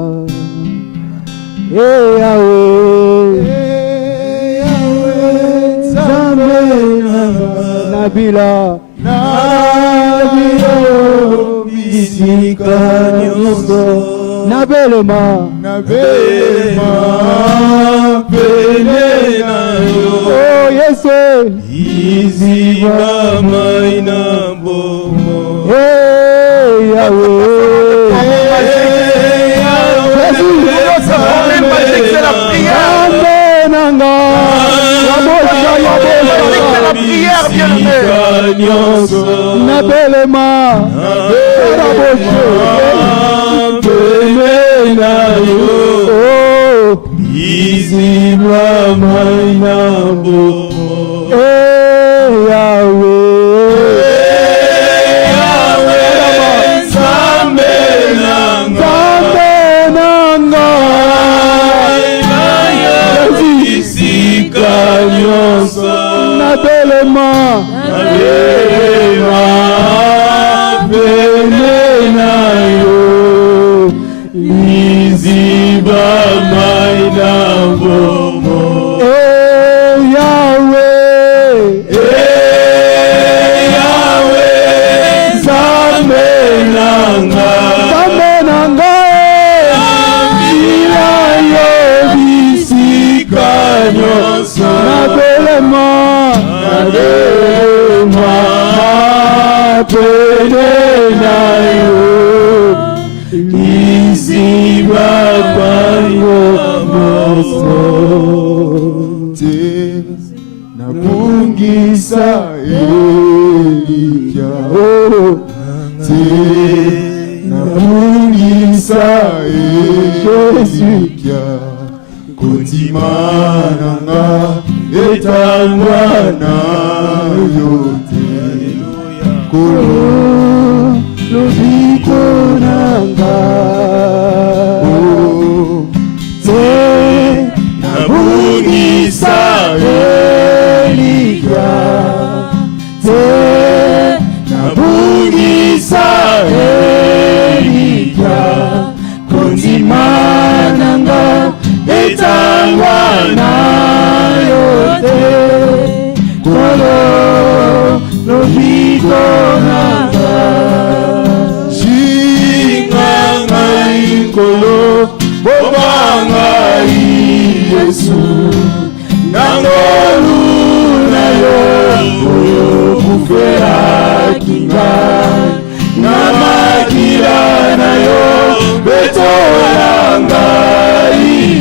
Yahweh, Zambe Nabila, Bisika Nyonso, Nabelema, Belena yo. Oh Yesu, Iziba maina bomo. Yahweh. C'est la prière. C'est la prière, bien-aimé. Nabelema,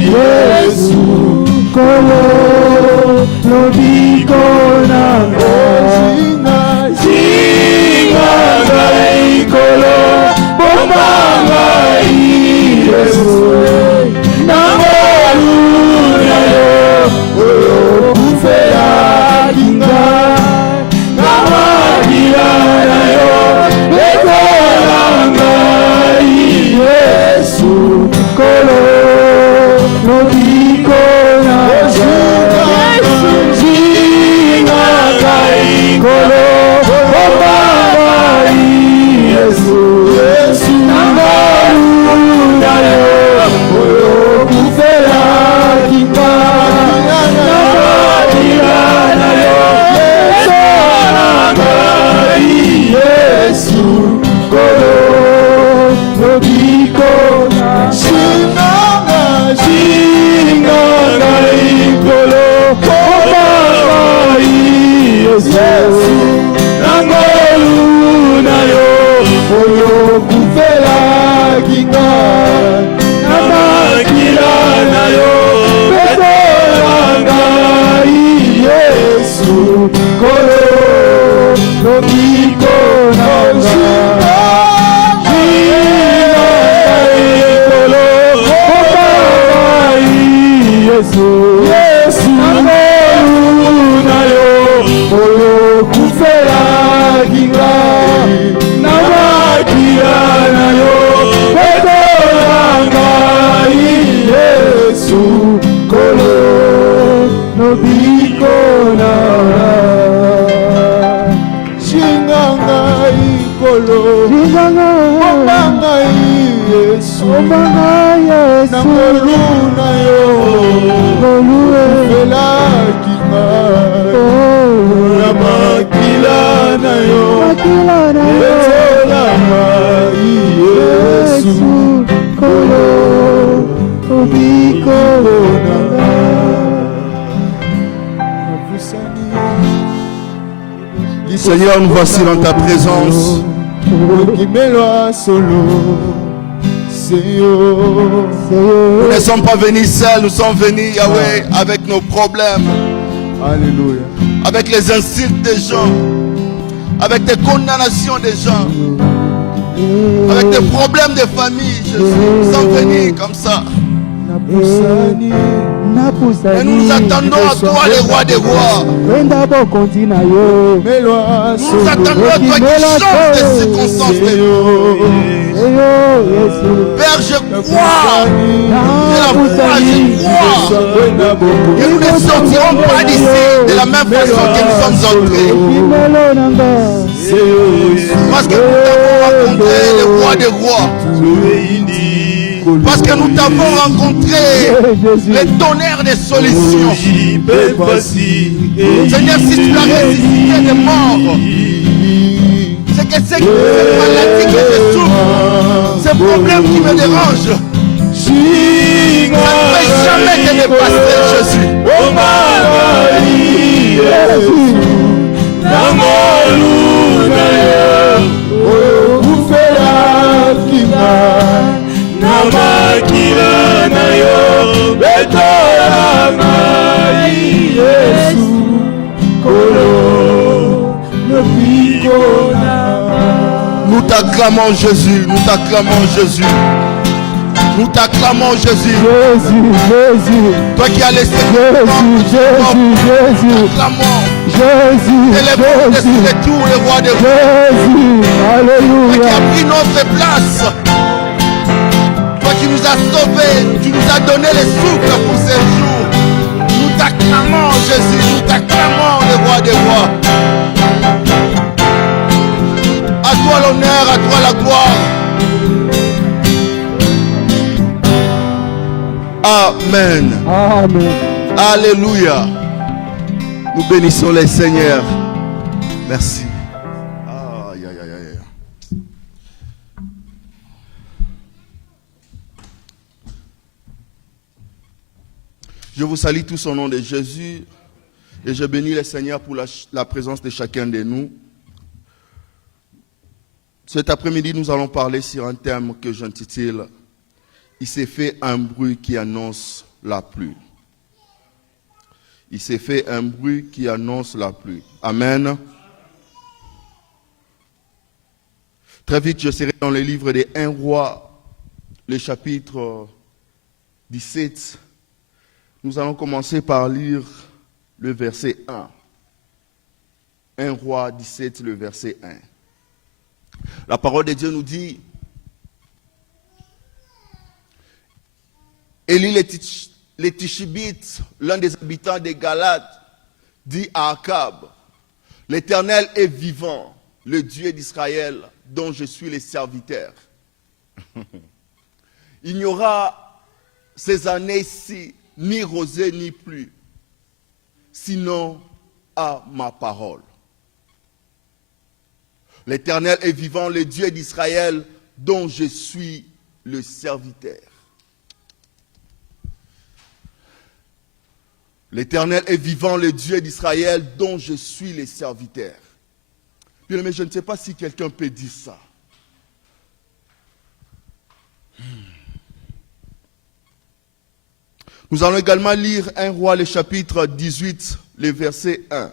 Yesu, Yesu Yesu Nangolu na yo oyo kufela kinga na makia na yo pedolanga Yesu kolo no bikona shinganga ikolo shinganga obanga Yesu obanga Yesu nangolu na yo ngolu fela kinga na makila na yo pedolanga Yesu kolo no bikona. Seigneur, nous voici dans ta présence. Nous ne sommes pas venus seuls, nous sommes venus, Yahweh, avec nos problèmes. Alléluia. Avec les insultes des gens, avec des condamnations des gens, avec des problèmes de famille, Jésus. Nous sommes venus comme ça. Et nous nous attendons à toi, le roi des rois. Nous nous attendons à toi qui change les circonstances de nous. Père, je crois. De la foi, je crois. Que nous ne sortirons pas d'ici de la même façon que nous sommes entrés. Parce que nous avons rencontré le roi des rois. Parce que nous t'avons rencontré le tonnerre des solutions. Seigneur, si tu l'as ressuscité des morts, c'est que cette maladie que je souffre, ce problème qui me dérange, ça ne peut jamais te dépasser, Jésus. Nous t'acclamons Jésus, nous t'acclamons Jésus. Nous t'acclamons Jésus. Jésus. Toi qui as laissé Jésus. t'acclamons. Jésus. Élève-nous dessus de tout le roi des rois. Jésus. Alléluia. Toi qui as pris notre place. Toi qui nous as sauvés, tu nous as donné les souffles pour ces jours. Nous t'acclamons Jésus, nous t'acclamons le roi des rois. À toi l'honneur, à toi la gloire. Amen. Amen. Alléluia. Nous bénissons les Seigneurs. Merci. Aïe, aïe, aïe, aïe. Je vous salue tous au nom de Jésus et je bénis le Seigneur pour la présence de chacun de nous. Cet après-midi, nous allons parler sur un thème que j'intitule « Il s'est fait un bruit qui annonce la pluie ». Il s'est fait un bruit qui annonce la pluie. Amen. Très vite, je serai dans le livre des 1 Roi, le chapitre 17. Nous allons commencer par lire le verset 1. 1 Roi 17, le verset 1. La parole de Dieu nous dit, Élie le Tishbite, l'un des habitants des Galates, dit à Akab, l'Éternel est vivant, le Dieu d'Israël, dont je suis le serviteur. Il n'y aura ces années-ci ni rosée ni pluie, sinon à ma parole. L'Éternel est vivant, le Dieu d'Israël, dont je suis le serviteur. L'Éternel est vivant, le Dieu d'Israël, dont je suis le serviteur. Bien, mais je ne sais pas si quelqu'un peut dire ça. Nous allons également lire 1 Roi, le chapitre 18, le verset 1.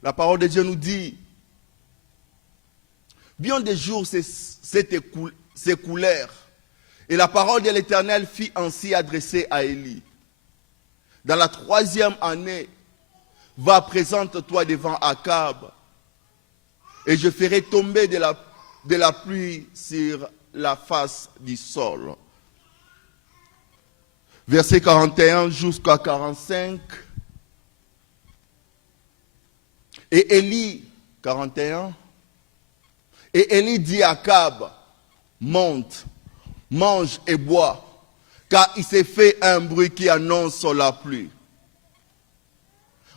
La parole de Dieu nous dit, Bien des jours s'écoulèrent, et la parole de l'Éternel fut ainsi adressée à Élie. Dans la 3e année, va, présente-toi devant Akab, et je ferai tomber de la pluie sur la face du sol. Verset 41 jusqu'à 45. Et Élie, 41, et Élie dit à Akab, monte, mange et bois, car il s'est fait un bruit qui annonce la pluie.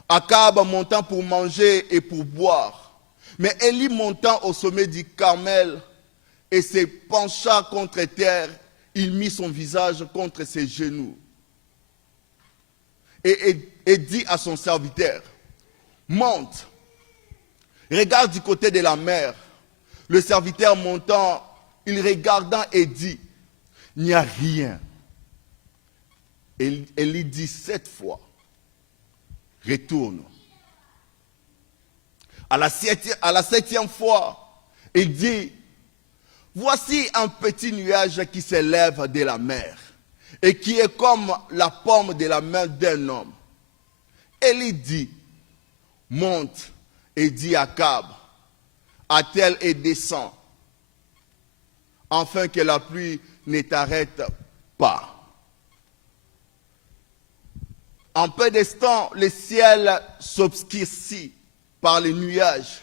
Akab montant pour manger et pour boire, mais Élie montant au sommet du Carmel et se pencha contre terre, il mit son visage contre ses genoux et dit à son serviteur, monte, regarde du côté de la mer. Le serviteur montant, il regarda et dit, il n'y a rien. Et Élie dit 7 fois, retourne. À la 7e fois, il dit, voici un petit nuage qui s'élève de la mer et qui est comme la paume de la main d'un homme. Élie dit, monte et dit à Akab, attelle et descend, afin que la pluie ne t'arrête pas. En peu d'instants, le ciel s'obscurcit par les nuages,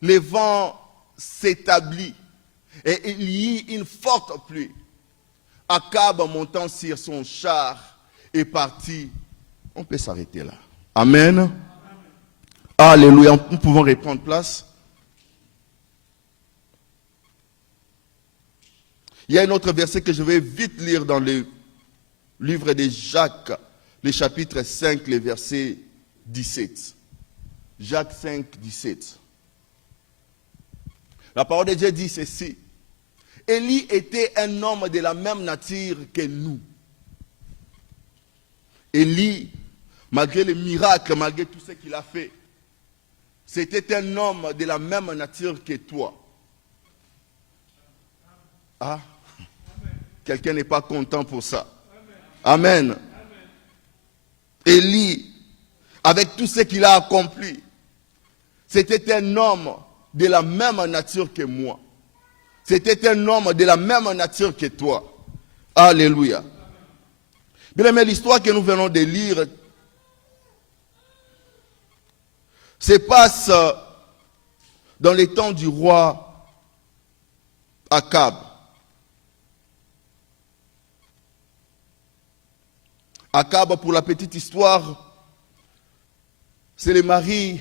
le vent s'établit et il y eut une forte pluie. Akab montant sur son char est parti. On peut s'arrêter là. Amen. Alléluia. Nous pouvons reprendre place. Il y a un autre verset que je vais vite lire dans le livre de Jacques, le chapitre 5, le verset 17. Jacques 5, 17. La parole de Dieu dit ceci. Élie était un homme de la même nature que nous. Élie, malgré les miracles, malgré tout ce qu'il a fait, c'était un homme de la même nature que toi. Ah, quelqu'un n'est pas content pour ça. Amen. Élie, avec tout ce qu'il a accompli, c'était un homme de la même nature que moi. C'était un homme de la même nature que toi. Alléluia. Bien aimé, l'histoire que nous venons de lire se passe dans les temps du roi Akab. Akab, pour la petite histoire, c'est le mari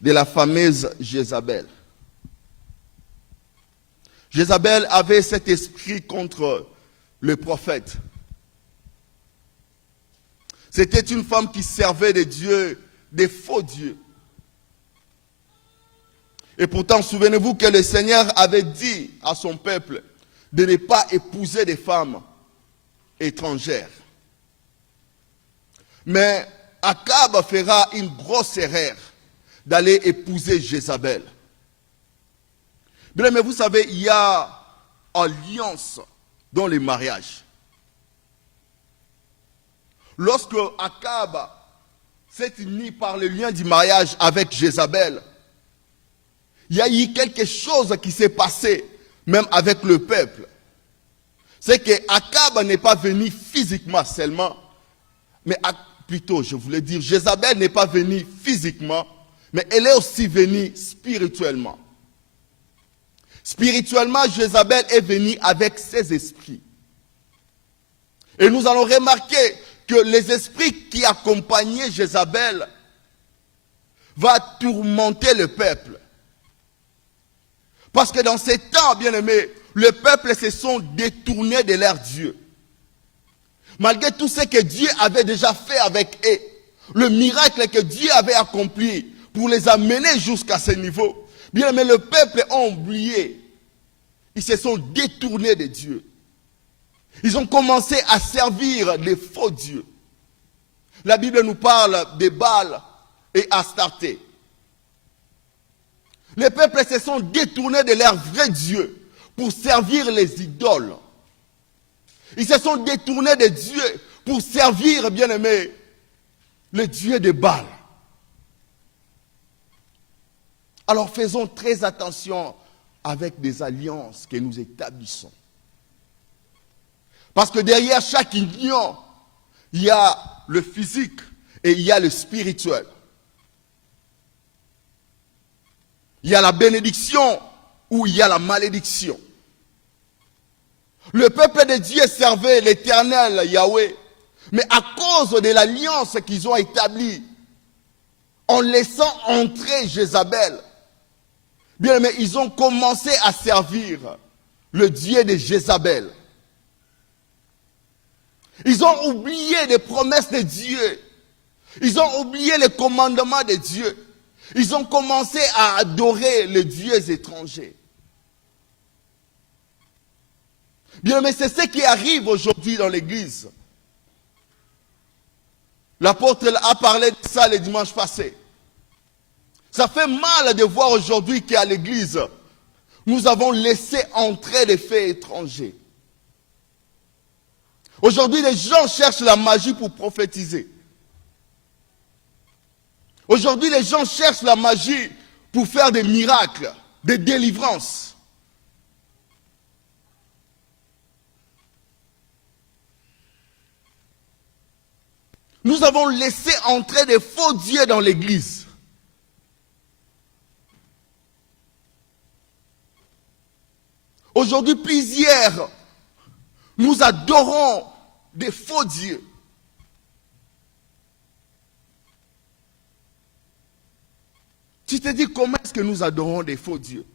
de la fameuse Jézabel. Jézabel avait cet esprit contre le prophète. C'était une femme qui servait des dieux, des faux dieux. Et pourtant, souvenez-vous que le Seigneur avait dit à son peuple de ne pas épouser des femmes étrangères. Mais Akab fera une grosse erreur d'aller épouser Jézabel. Bien, mais vous savez, il y a alliance dans les mariages. Lorsque Akab s'est uni par le lien du mariage avec Jézabel, il y a eu quelque chose qui s'est passé, même avec le peuple. C'est que Akab n'est pas venu physiquement seulement, mais plutôt, je voulais dire, Jézabel n'est pas venue physiquement, mais elle est aussi venue spirituellement. Spirituellement, Jézabel est venue avec ses esprits. Et nous allons remarquer que les esprits qui accompagnaient Jézabel vont tourmenter le peuple. Parce que dans ces temps, bien aimés, le peuple se sont détournés de leur Dieu. Malgré tout ce que Dieu avait déjà fait avec eux, le miracle que Dieu avait accompli pour les amener jusqu'à ce niveau, bien aimé, le peuple a oublié. Ils se sont détournés de Dieu. Ils ont commencé à servir les faux dieux. La Bible nous parle de Baal et Astarté. Les peuples se sont détournés de leur vrai Dieu pour servir les idoles. Ils se sont détournés de Dieu pour servir, bien-aimés, le Dieu de Baal. Alors faisons très attention avec des alliances que nous établissons. Parce que derrière chaque union, il y a le physique et il y a le spirituel. Il y a la bénédiction ou il y a la malédiction. Le peuple de Dieu servait l'Éternel Yahweh, mais à cause de l'alliance qu'ils ont établie, en laissant entrer Jézabel, bien aimé, ils ont commencé à servir le Dieu de Jézabel. Ils ont oublié les promesses de Dieu. Ils ont oublié les commandements de Dieu. Ils ont commencé à adorer les dieux étrangers. Bien, mais c'est ce qui arrive aujourd'hui dans l'église. L'apôtre a parlé de ça le dimanche passé. Ça fait mal de voir aujourd'hui qu'à l'église, nous avons laissé entrer les faits étrangers. Aujourd'hui, les gens cherchent la magie pour prophétiser. Aujourd'hui, les gens cherchent la magie pour faire des miracles, des délivrances. Nous avons laissé entrer des faux dieux dans l'église. Aujourd'hui, plusieurs, nous adorons des faux dieux. Tu te dis comment est-ce que nous adorons des faux dieux?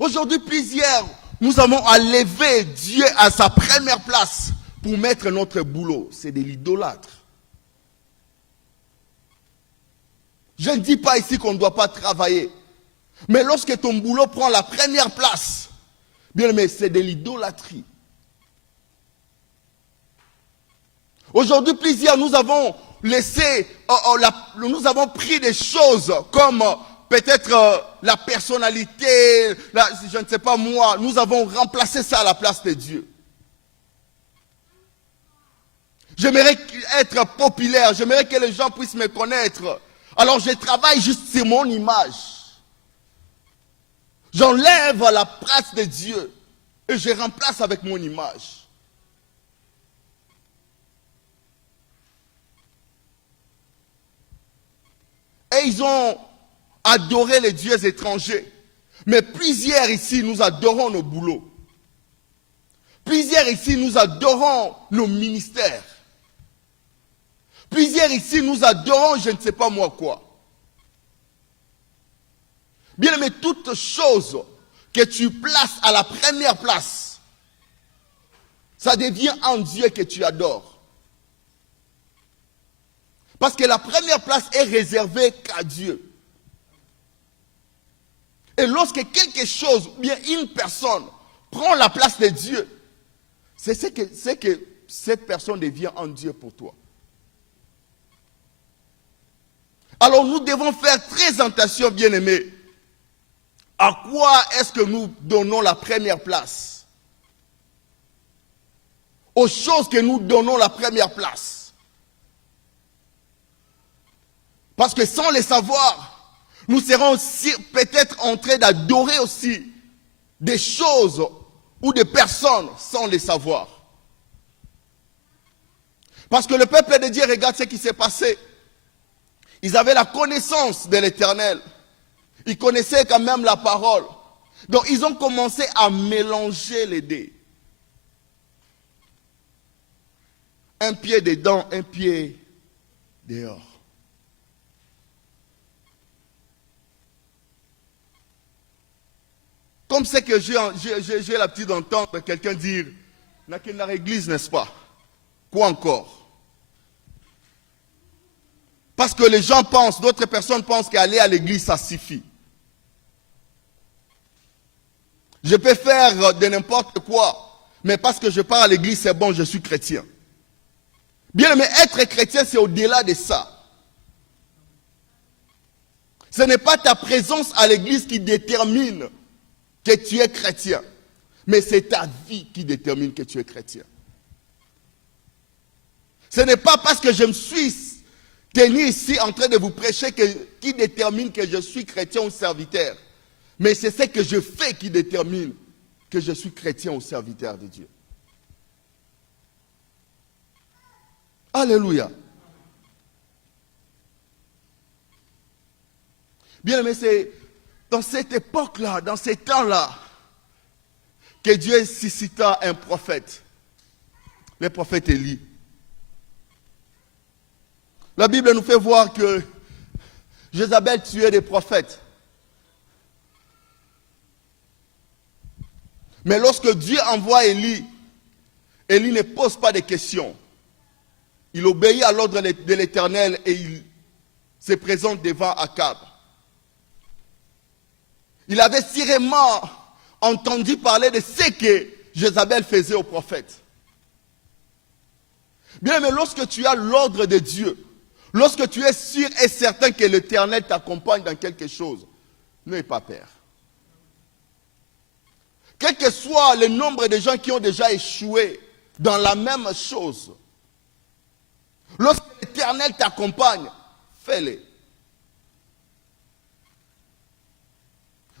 Aujourd'hui, plusieurs, nous avons enlevé Dieu à sa première place pour mettre notre boulot. C'est de l'idolâtre. Je ne dis pas ici qu'on ne doit pas travailler. Mais lorsque ton boulot prend la première place, bien aimé, c'est de l'idolâtrie. Aujourd'hui, plusieurs, nous avons laissé, nous avons pris des choses comme peut-être la personnalité, je ne sais pas moi, nous avons remplacé ça à la place de Dieu. J'aimerais être populaire, j'aimerais que les gens puissent me connaître. Alors je travaille juste sur mon image. J'enlève la place de Dieu et je remplace avec mon image. Et ils ont adoré les dieux étrangers. Mais plusieurs ici, nous adorons nos boulots. Plusieurs ici, nous adorons nos ministères. Plusieurs ici, nous adorons je ne sais pas moi quoi. Bien aimé, toute chose que tu places à la première place, ça devient un Dieu que tu adores. Parce que la première place est réservée qu'à Dieu. Et lorsque quelque chose, ou bien une personne, prend la place de Dieu, c'est que cette personne devient un Dieu pour toi. Alors nous devons faire très attention, bien-aimés. À quoi est-ce que nous donnons la première place? Aux choses que nous donnons la première place. Parce que sans les savoir, nous serons peut-être en train d'adorer aussi des choses ou des personnes sans les savoir. Parce que le peuple de Dieu, regarde ce qui s'est passé. Ils avaient la connaissance de l'Éternel. Ils connaissaient quand même la parole. Donc ils ont commencé à mélanger les dés. Un pied dedans, un pied dehors. Comme c'est que j'ai l'habitude d'entendre quelqu'un dire, n'a qu'une église, n'est-ce pas? Quoi encore? Parce que les gens pensent, d'autres personnes pensent qu'aller à l'église, ça suffit. Je peux faire de n'importe quoi, mais parce que je pars à l'église, c'est bon, je suis chrétien. Bien, mais être chrétien, c'est au-delà de ça. Ce n'est pas ta présence à l'église qui détermine que tu es chrétien, mais c'est ta vie qui détermine que tu es chrétien. Ce n'est pas parce que je me suis tenu ici en train de vous prêcher qui détermine que je suis chrétien ou serviteur, mais c'est ce que je fais qui détermine que je suis chrétien ou serviteur de Dieu. Alléluia. Bien aimé, c'est dans cette époque-là, dans ces temps-là, que Dieu suscita un prophète, le prophète Élie. La Bible nous fait voir que Jézabel tuait des prophètes. Mais lorsque Dieu envoie Élie, Élie ne pose pas de questions. Il obéit à l'ordre de l'Éternel et il se présente devant Akab. Il avait sûrement entendu parler de ce que Jézabel faisait aux prophètes. Bien, mais lorsque tu as l'ordre de Dieu, lorsque tu es sûr et certain que l'Éternel t'accompagne dans quelque chose, n'aie pas peur. Quel que soit le nombre de gens qui ont déjà échoué dans la même chose, lorsque l'Éternel t'accompagne, fais-le.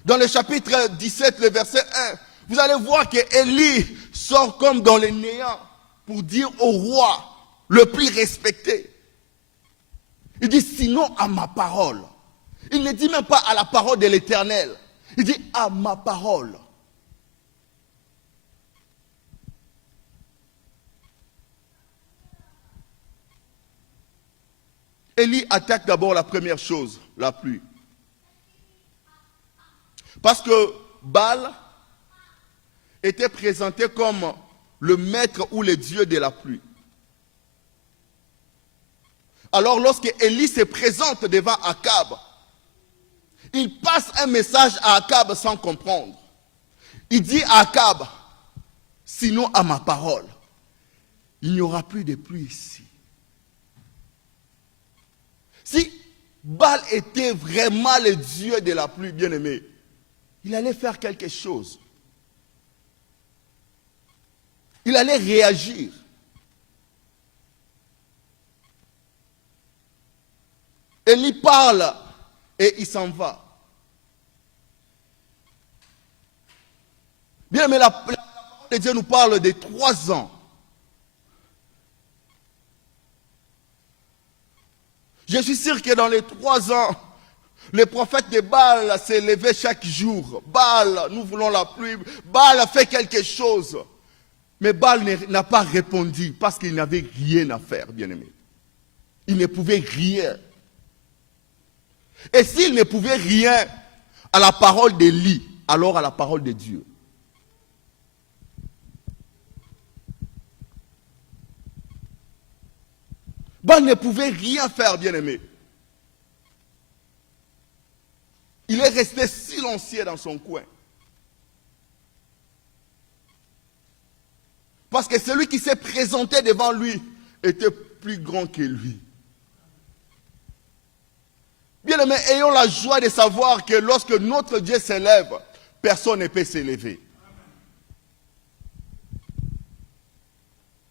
Dans le chapitre 17, le verset 1, vous allez voir que Élie sort comme dans le néant pour dire au roi le plus respecté. Il dit sinon à ma parole. Il ne dit même pas à la parole de l'Éternel. Il dit à ma parole. Élie attaque d'abord la première chose, la pluie. Parce que Baal était présenté comme le maître ou le dieu de la pluie. Alors lorsque Élie se présente devant Akab, il passe un message à Akab sans comprendre. Il dit à Akab, sinon à ma parole, il n'y aura plus de pluie ici. Si Baal était vraiment le dieu de la pluie, bien-aimé, il allait faire quelque chose. Il allait réagir. Élie parle et il s'en va. Bien, mais la parole de Dieu nous parle de 3 ans. Je suis sûr que dans les 3 ans, le prophète de Baal s'est levé chaque jour. Baal, nous voulons la pluie. Baal a fait quelque chose. Mais Baal n'a pas répondu parce qu'il n'avait rien à faire, bien-aimé. Il ne pouvait rien. Et s'il ne pouvait rien à la parole d'Élie, alors à la parole de Dieu. Baal ne pouvait rien faire, bien-aimé. Il est resté silencieux dans son coin. Parce que celui qui s'est présenté devant lui était plus grand que lui. Bien aimé, ayons la joie de savoir que lorsque notre Dieu s'élève, personne ne peut s'élever.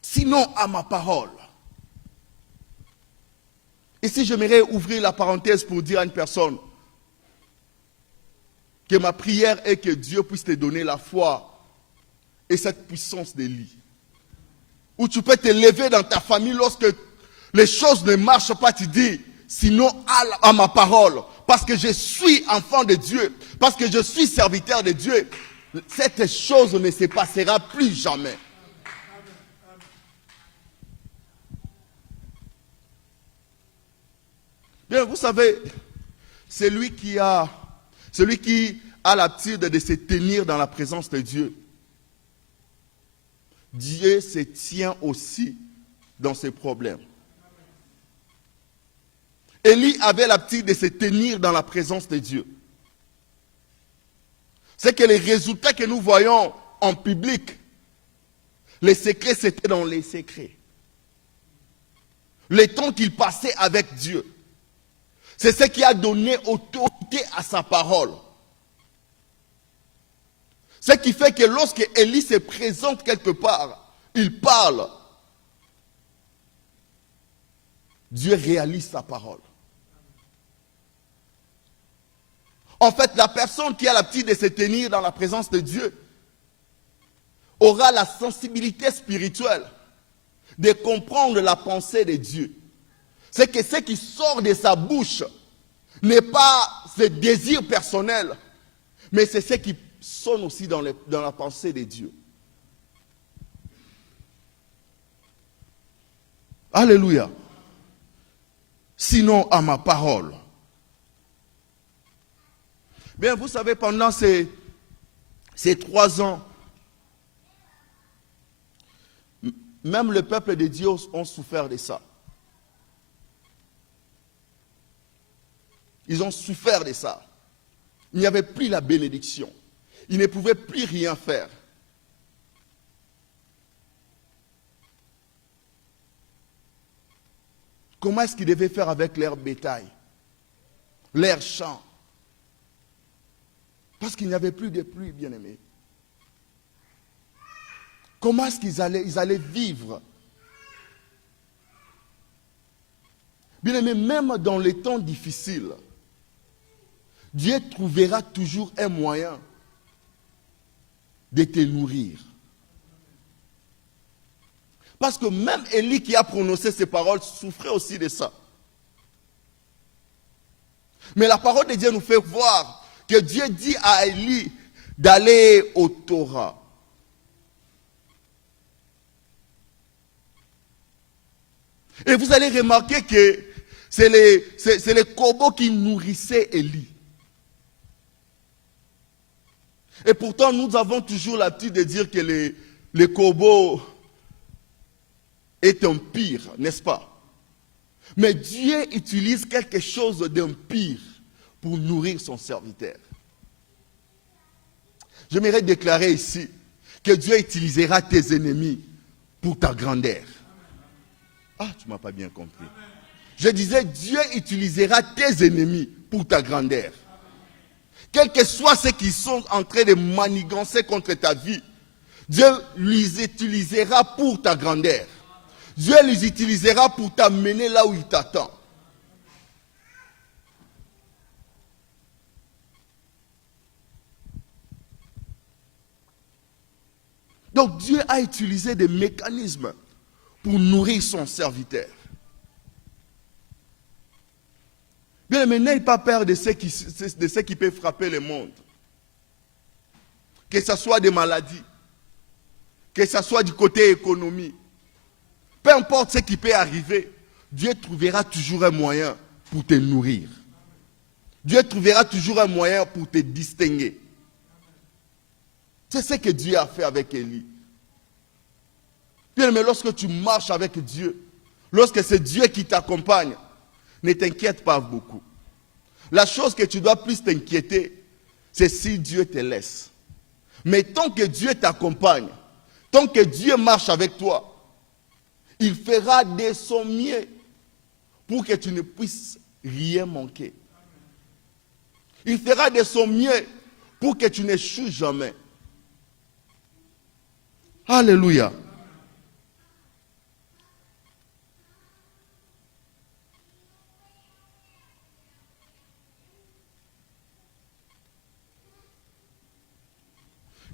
Sinon à ma parole. Ici, j'aimerais ouvrir la parenthèse pour dire à une personne que ma prière est que Dieu puisse te donner la foi et cette puissance d'Élie. Où tu peux te lever dans ta famille lorsque les choses ne marchent pas, tu dis, sinon à ma parole, parce que je suis enfant de Dieu, parce que je suis serviteur de Dieu, cette chose ne se passera plus jamais. Bien, vous savez, celui qui a l'habitude de se tenir dans la présence de Dieu, Dieu se tient aussi dans ses problèmes. Élie avait l'habitude de se tenir dans la présence de Dieu. C'est que les résultats que nous voyons en public, les secrets, c'était dans les secrets. Les temps qu'il passait avec Dieu, c'est ce qui a donné autorité à sa parole. Ce qui fait que lorsque Élie se présente quelque part, il parle. Dieu réalise sa parole. En fait, la personne qui a l'habitude de se tenir dans la présence de Dieu aura la sensibilité spirituelle de comprendre la pensée de Dieu. C'est que ce qui sort de sa bouche n'est pas ses désirs personnels, mais c'est ce qui sonne aussi dans la pensée de Dieu. Alléluia. Sinon à ma parole. Bien, vous savez, pendant ces 3 ans, même le peuple de Dieu ont souffert de ça. Ils ont souffert de ça. Il n'y avait plus la bénédiction. Ils ne pouvaient plus rien faire. Comment est-ce qu'ils devaient faire avec leur bétail, leurs champs? Parce qu'il n'y avait plus de pluie, bien-aimés. Comment est-ce qu'ils allaient vivre? Bien-aimés, même dans les temps difficiles, Dieu trouvera toujours un moyen de te nourrir. Parce que même Élie qui a prononcé ces paroles souffrait aussi de ça. Mais la parole de Dieu nous fait voir que Dieu dit à Élie d'aller au Torah. Et vous allez remarquer que c'est les corbeaux qui nourrissaient Élie. Et pourtant, nous avons toujours l'habitude de dire que les corbeaux est un pire, n'est-ce pas? Mais Dieu utilise quelque chose d'un pire pour nourrir son serviteur. J'aimerais déclarer ici que Dieu utilisera tes ennemis pour ta grandeur. Ah, tu ne m'as pas bien compris. Je disais, Dieu utilisera tes ennemis pour ta grandeur. Quels que soient ceux qui sont en train de manigancer contre ta vie, Dieu les utilisera pour ta grandeur. Dieu les utilisera pour t'amener là où il t'attend. Donc Dieu a utilisé des mécanismes pour nourrir son serviteur. Bien, mais n'ayez pas peur de ce qui peut frapper le monde. Que ce soit des maladies, que ce soit du côté économie. Peu importe ce qui peut arriver, Dieu trouvera toujours un moyen pour te nourrir. Dieu trouvera toujours un moyen pour te distinguer. C'est ce que Dieu a fait avec Élie. Bien, mais lorsque tu marches avec Dieu, lorsque c'est Dieu qui t'accompagne, ne t'inquiète pas beaucoup. La chose que tu dois plus t'inquiéter, c'est si Dieu te laisse. Mais tant que Dieu t'accompagne, tant que Dieu marche avec toi, il fera de son mieux pour que tu ne puisses rien manquer. Il fera de son mieux pour que tu n'échoues jamais. Alléluia.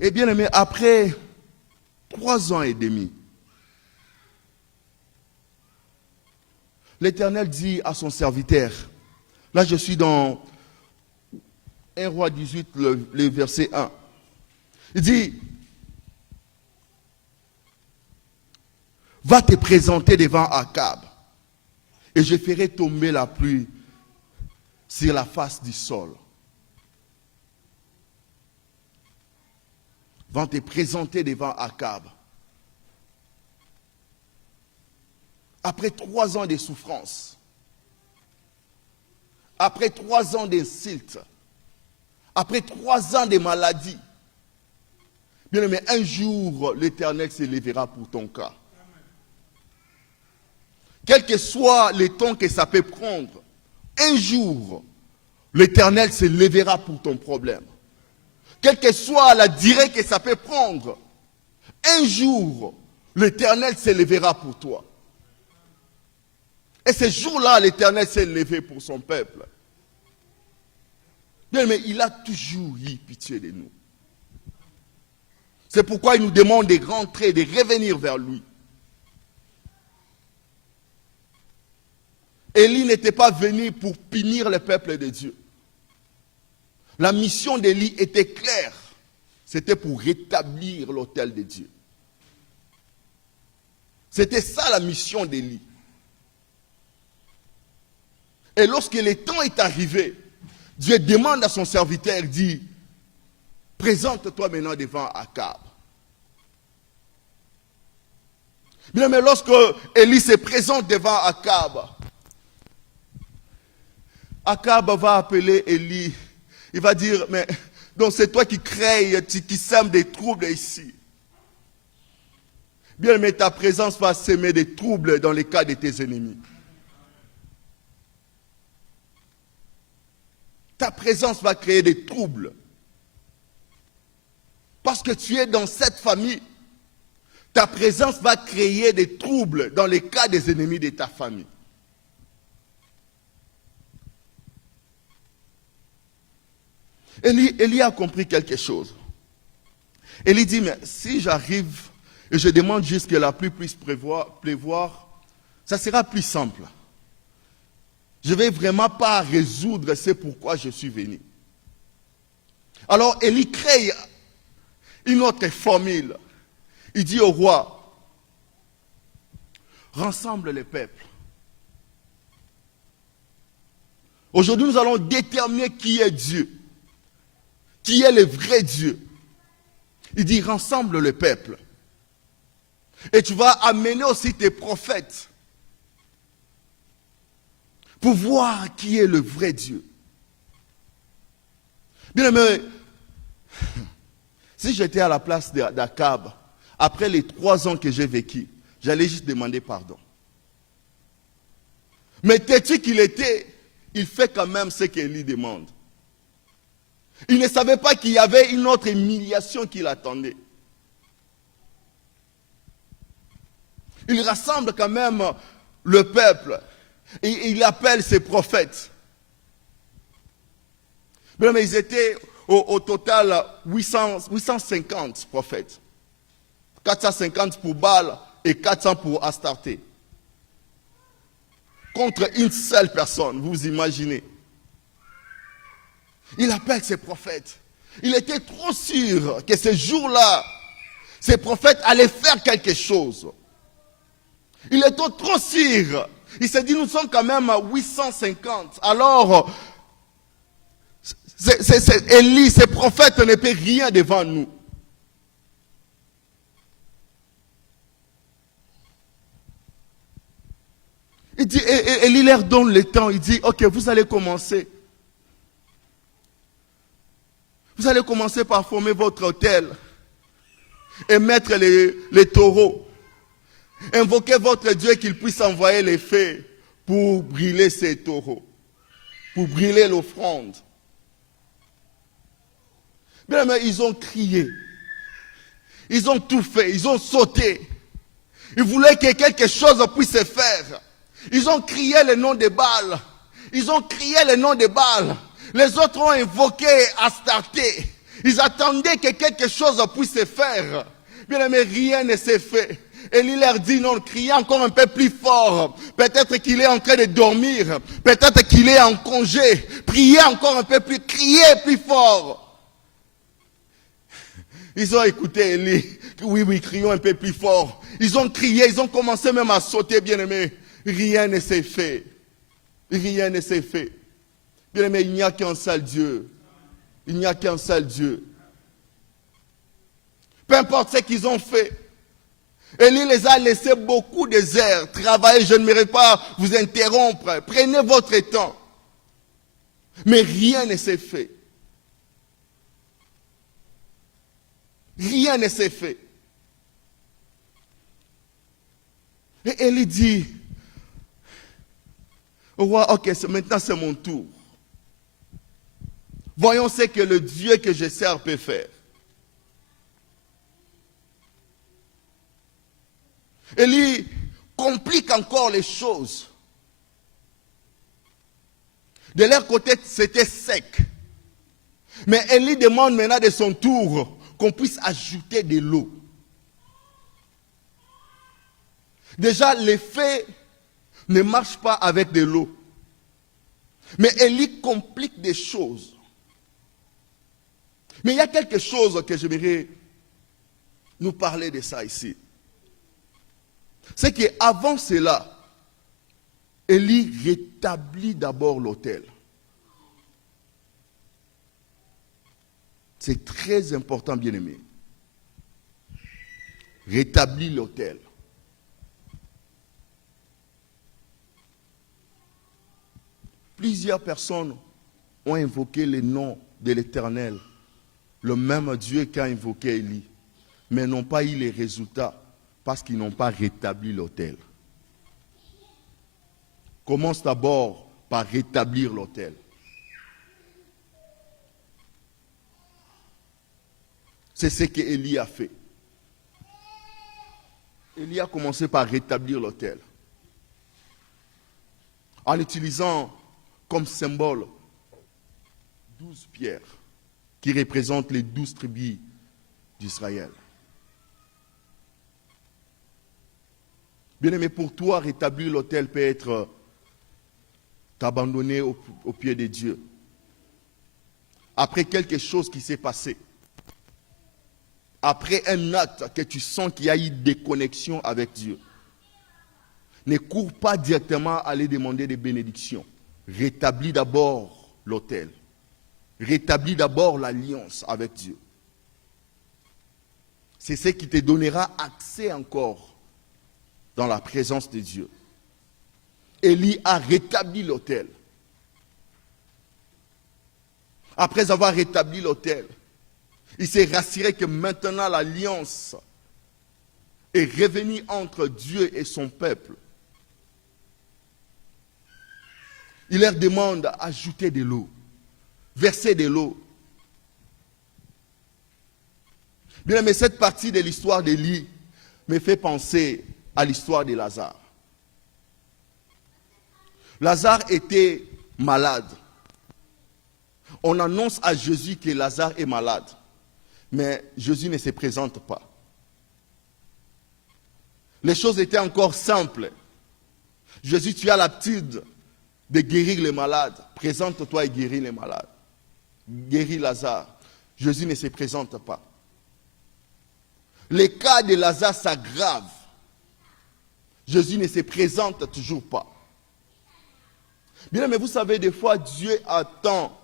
Et bien aimé, après 3 ans et demi, l'Éternel dit à son serviteur, là je suis dans 1 Roi 18, le verset 1. Il dit, va te présenter devant Akab, et je ferai tomber la pluie sur la face du sol. Va te présenter devant Akab. Après 3 ans de souffrance, après 3 ans d'insultes, après 3 ans de maladie, bien aimé, un jour, l'Éternel se lèvera pour ton cas. Quel que soit le temps que ça peut prendre, un jour, l'Éternel se lèvera pour ton problème. Quelle que soit la durée que ça peut prendre, un jour, l'Éternel se lèvera pour toi. Et ce jour-là, l'Éternel s'est levé pour son peuple. Bien, mais il a toujours eu pitié de nous. C'est pourquoi il nous demande de rentrer, de revenir vers lui. Élie n'était pas venu pour punir le peuple de Dieu. La mission d'Élie était claire. C'était pour rétablir l'autel de Dieu. C'était ça la mission d'Élie. Et lorsque le temps est arrivé, Dieu demande à son serviteur, il dit, présente-toi maintenant devant Akab. Bien, mais lorsque Élie se présente devant Akab, Akab va appeler Élie. Il va dire, mais donc c'est toi qui crées, qui sème des troubles ici. Bien, mais ta présence va semer des troubles dans les cas de tes ennemis. Ta présence va créer des troubles. Parce que tu es dans cette famille, ta présence va créer des troubles dans les cas des ennemis de ta famille. Élie a compris quelque chose. Élie dit, mais si j'arrive et je demande juste que la pluie puisse pleuvoir, ça sera plus simple. Je ne vais vraiment pas résoudre ce pourquoi je suis venu. Alors Élie crée une autre formule. Il dit au roi, rassemble les peuples. Aujourd'hui, nous allons déterminer qui est Dieu. Qui est le vrai Dieu. Il dit, rassemble le peuple. Et tu vas amener aussi tes prophètes pour voir qui est le vrai Dieu. Bien aimé, si j'étais à la place d'Akab, après les 3 ans que j'ai vécu, j'allais juste demander pardon. Mais têtu qu'il était, il fait quand même ce qu'Élie demande. Il ne savait pas qu'il y avait une autre humiliation qui l'attendait. Il rassemble quand même le peuple et il appelle ses prophètes. Mais ils étaient au total 850 prophètes. 450 pour Baal et 400 pour Astarté. Contre une seule personne, vous imaginez. Il appelle ses prophètes. Il était trop sûr que ce jour-là, ces prophètes allaient faire quelque chose. Il était trop sûr. Il s'est dit, nous sommes quand même à 850. Alors, Élie, ces prophètes ne peuvent rien devant nous. Il dit, Élie leur donne le temps. Il dit, ok, vous allez commencer. Vous allez commencer par former votre autel et mettre les taureaux. Invoquez votre Dieu qu'il puisse envoyer les feux pour brûler ces taureaux, pour brûler l'offrande. Bien, mais ils ont crié, ils ont tout fait, ils ont sauté. Ils voulaient que quelque chose puisse se faire. Ils ont crié le nom de Baal. Ils ont crié le nom de Baal. Les autres ont invoqué Astarté. Ils attendaient que quelque chose puisse se faire. Bien, mais rien ne s'est fait. Élie leur dit non, criez encore un peu plus fort. Peut-être qu'il est en train de dormir. Peut-être qu'il est en congé. Priez encore un peu plus. Criez plus fort. Ils ont écouté Élie. Oui, crions un peu plus fort. Ils ont crié, ils ont commencé même à sauter, bien aimé. Rien ne s'est fait. Rien ne s'est fait. Bien aimé, il n'y a qu'un seul Dieu. Il n'y a qu'un seul Dieu. Peu importe ce qu'ils ont fait. Élie les a laissés beaucoup d'heures travailler. Je ne m'aimerais pas vous interrompre. Prenez votre temps. Mais rien ne s'est fait. Rien ne s'est fait. Et Élie dit, au roi, ok, maintenant c'est mon tour. Voyons ce que le Dieu que je sers peut faire. Élie complique encore les choses. De leur côté, c'était sec. Mais Élie demande maintenant de son tour qu'on puisse ajouter de l'eau. Déjà, l'effet ne marche pas avec de l'eau. Mais Élie complique des choses. Mais il y a quelque chose que j'aimerais nous parler de ça ici. C'est qu'avant cela, Élie rétablit d'abord l'autel. C'est très important, bien-aimé. Rétablit l'autel. Plusieurs personnes ont invoqué le nom de l'Éternel, le même Dieu qu'a invoqué Élie, mais n'ont pas eu les résultats parce qu'ils n'ont pas rétabli l'autel. Commence d'abord par rétablir l'autel. C'est ce qu'Élie a fait. Élie a commencé par rétablir l'autel. En utilisant comme symbole 12 pierres qui représentent les 12 tribus d'Israël. Bien aimé, pour toi, rétablir l'autel peut être t'abandonner au pied de Dieu. Après quelque chose qui s'est passé. Après un acte que tu sens qu'il y a eu déconnexion avec Dieu. Ne cours pas directement aller demander des bénédictions. Rétablis d'abord l'autel. Rétablis d'abord l'alliance avec Dieu. C'est ce qui te donnera accès encore dans la présence de Dieu. Élie a rétabli l'autel. Après avoir rétabli l'autel, il s'est rassuré que maintenant l'alliance est revenue entre Dieu et son peuple. Il leur demande d'ajouter de l'eau, verser de l'eau. Bien, mais cette partie de l'histoire d'Élie me fait penser à l'histoire de Lazare. Lazare était malade. On annonce à Jésus que Lazare est malade, mais Jésus ne se présente pas. Les choses étaient encore simples. Jésus, tu as l'habitude de guérir les malades. Présente-toi et guéris les malades. Guéris Lazare. Jésus ne se présente pas. Le cas de Lazare s'aggrave. Jésus ne se présente toujours pas. Bien, mais vous savez, des fois, Dieu attend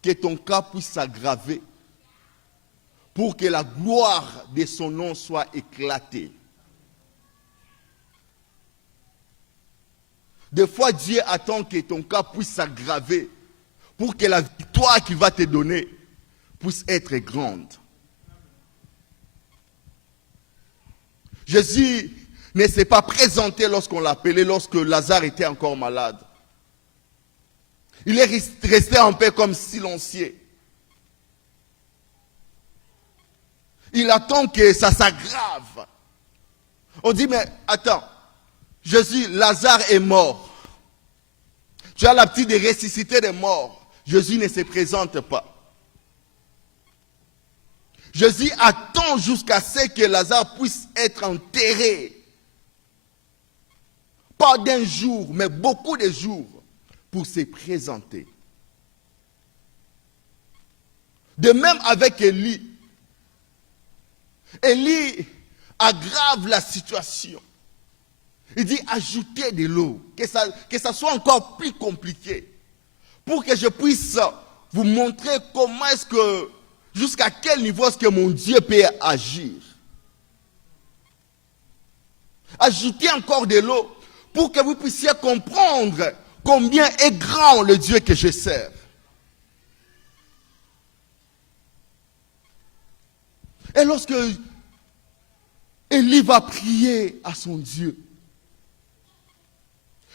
que ton cas puisse s'aggraver pour que la gloire de son nom soit éclatée. Des fois, Dieu attend que ton cas puisse s'aggraver pour que la victoire qu'il va te donner puisse être grande. Jésus ne s'est pas présenté lorsqu'on l'appelait, lorsque Lazare était encore malade. Il est resté un peu comme silencieux. Il attend que ça s'aggrave. On dit, mais attends, Jésus, Lazare est mort. Tu as l'habitude de ressusciter des morts. Jésus ne se présente pas. Jésus attend jusqu'à ce que Lazare puisse être enterré. Pas d'un jour, mais beaucoup de jours pour se présenter. De même avec Élie. Élie aggrave la situation. Il dit ajoutez de l'eau, que ça soit encore plus compliqué. Pour que je puisse vous montrer comment est-ce que, jusqu'à quel niveau est-ce que mon Dieu peut agir. Ajoutez encore de l'eau pour que vous puissiez comprendre combien est grand le Dieu que je sers. Et lorsque Élie va prier à son Dieu,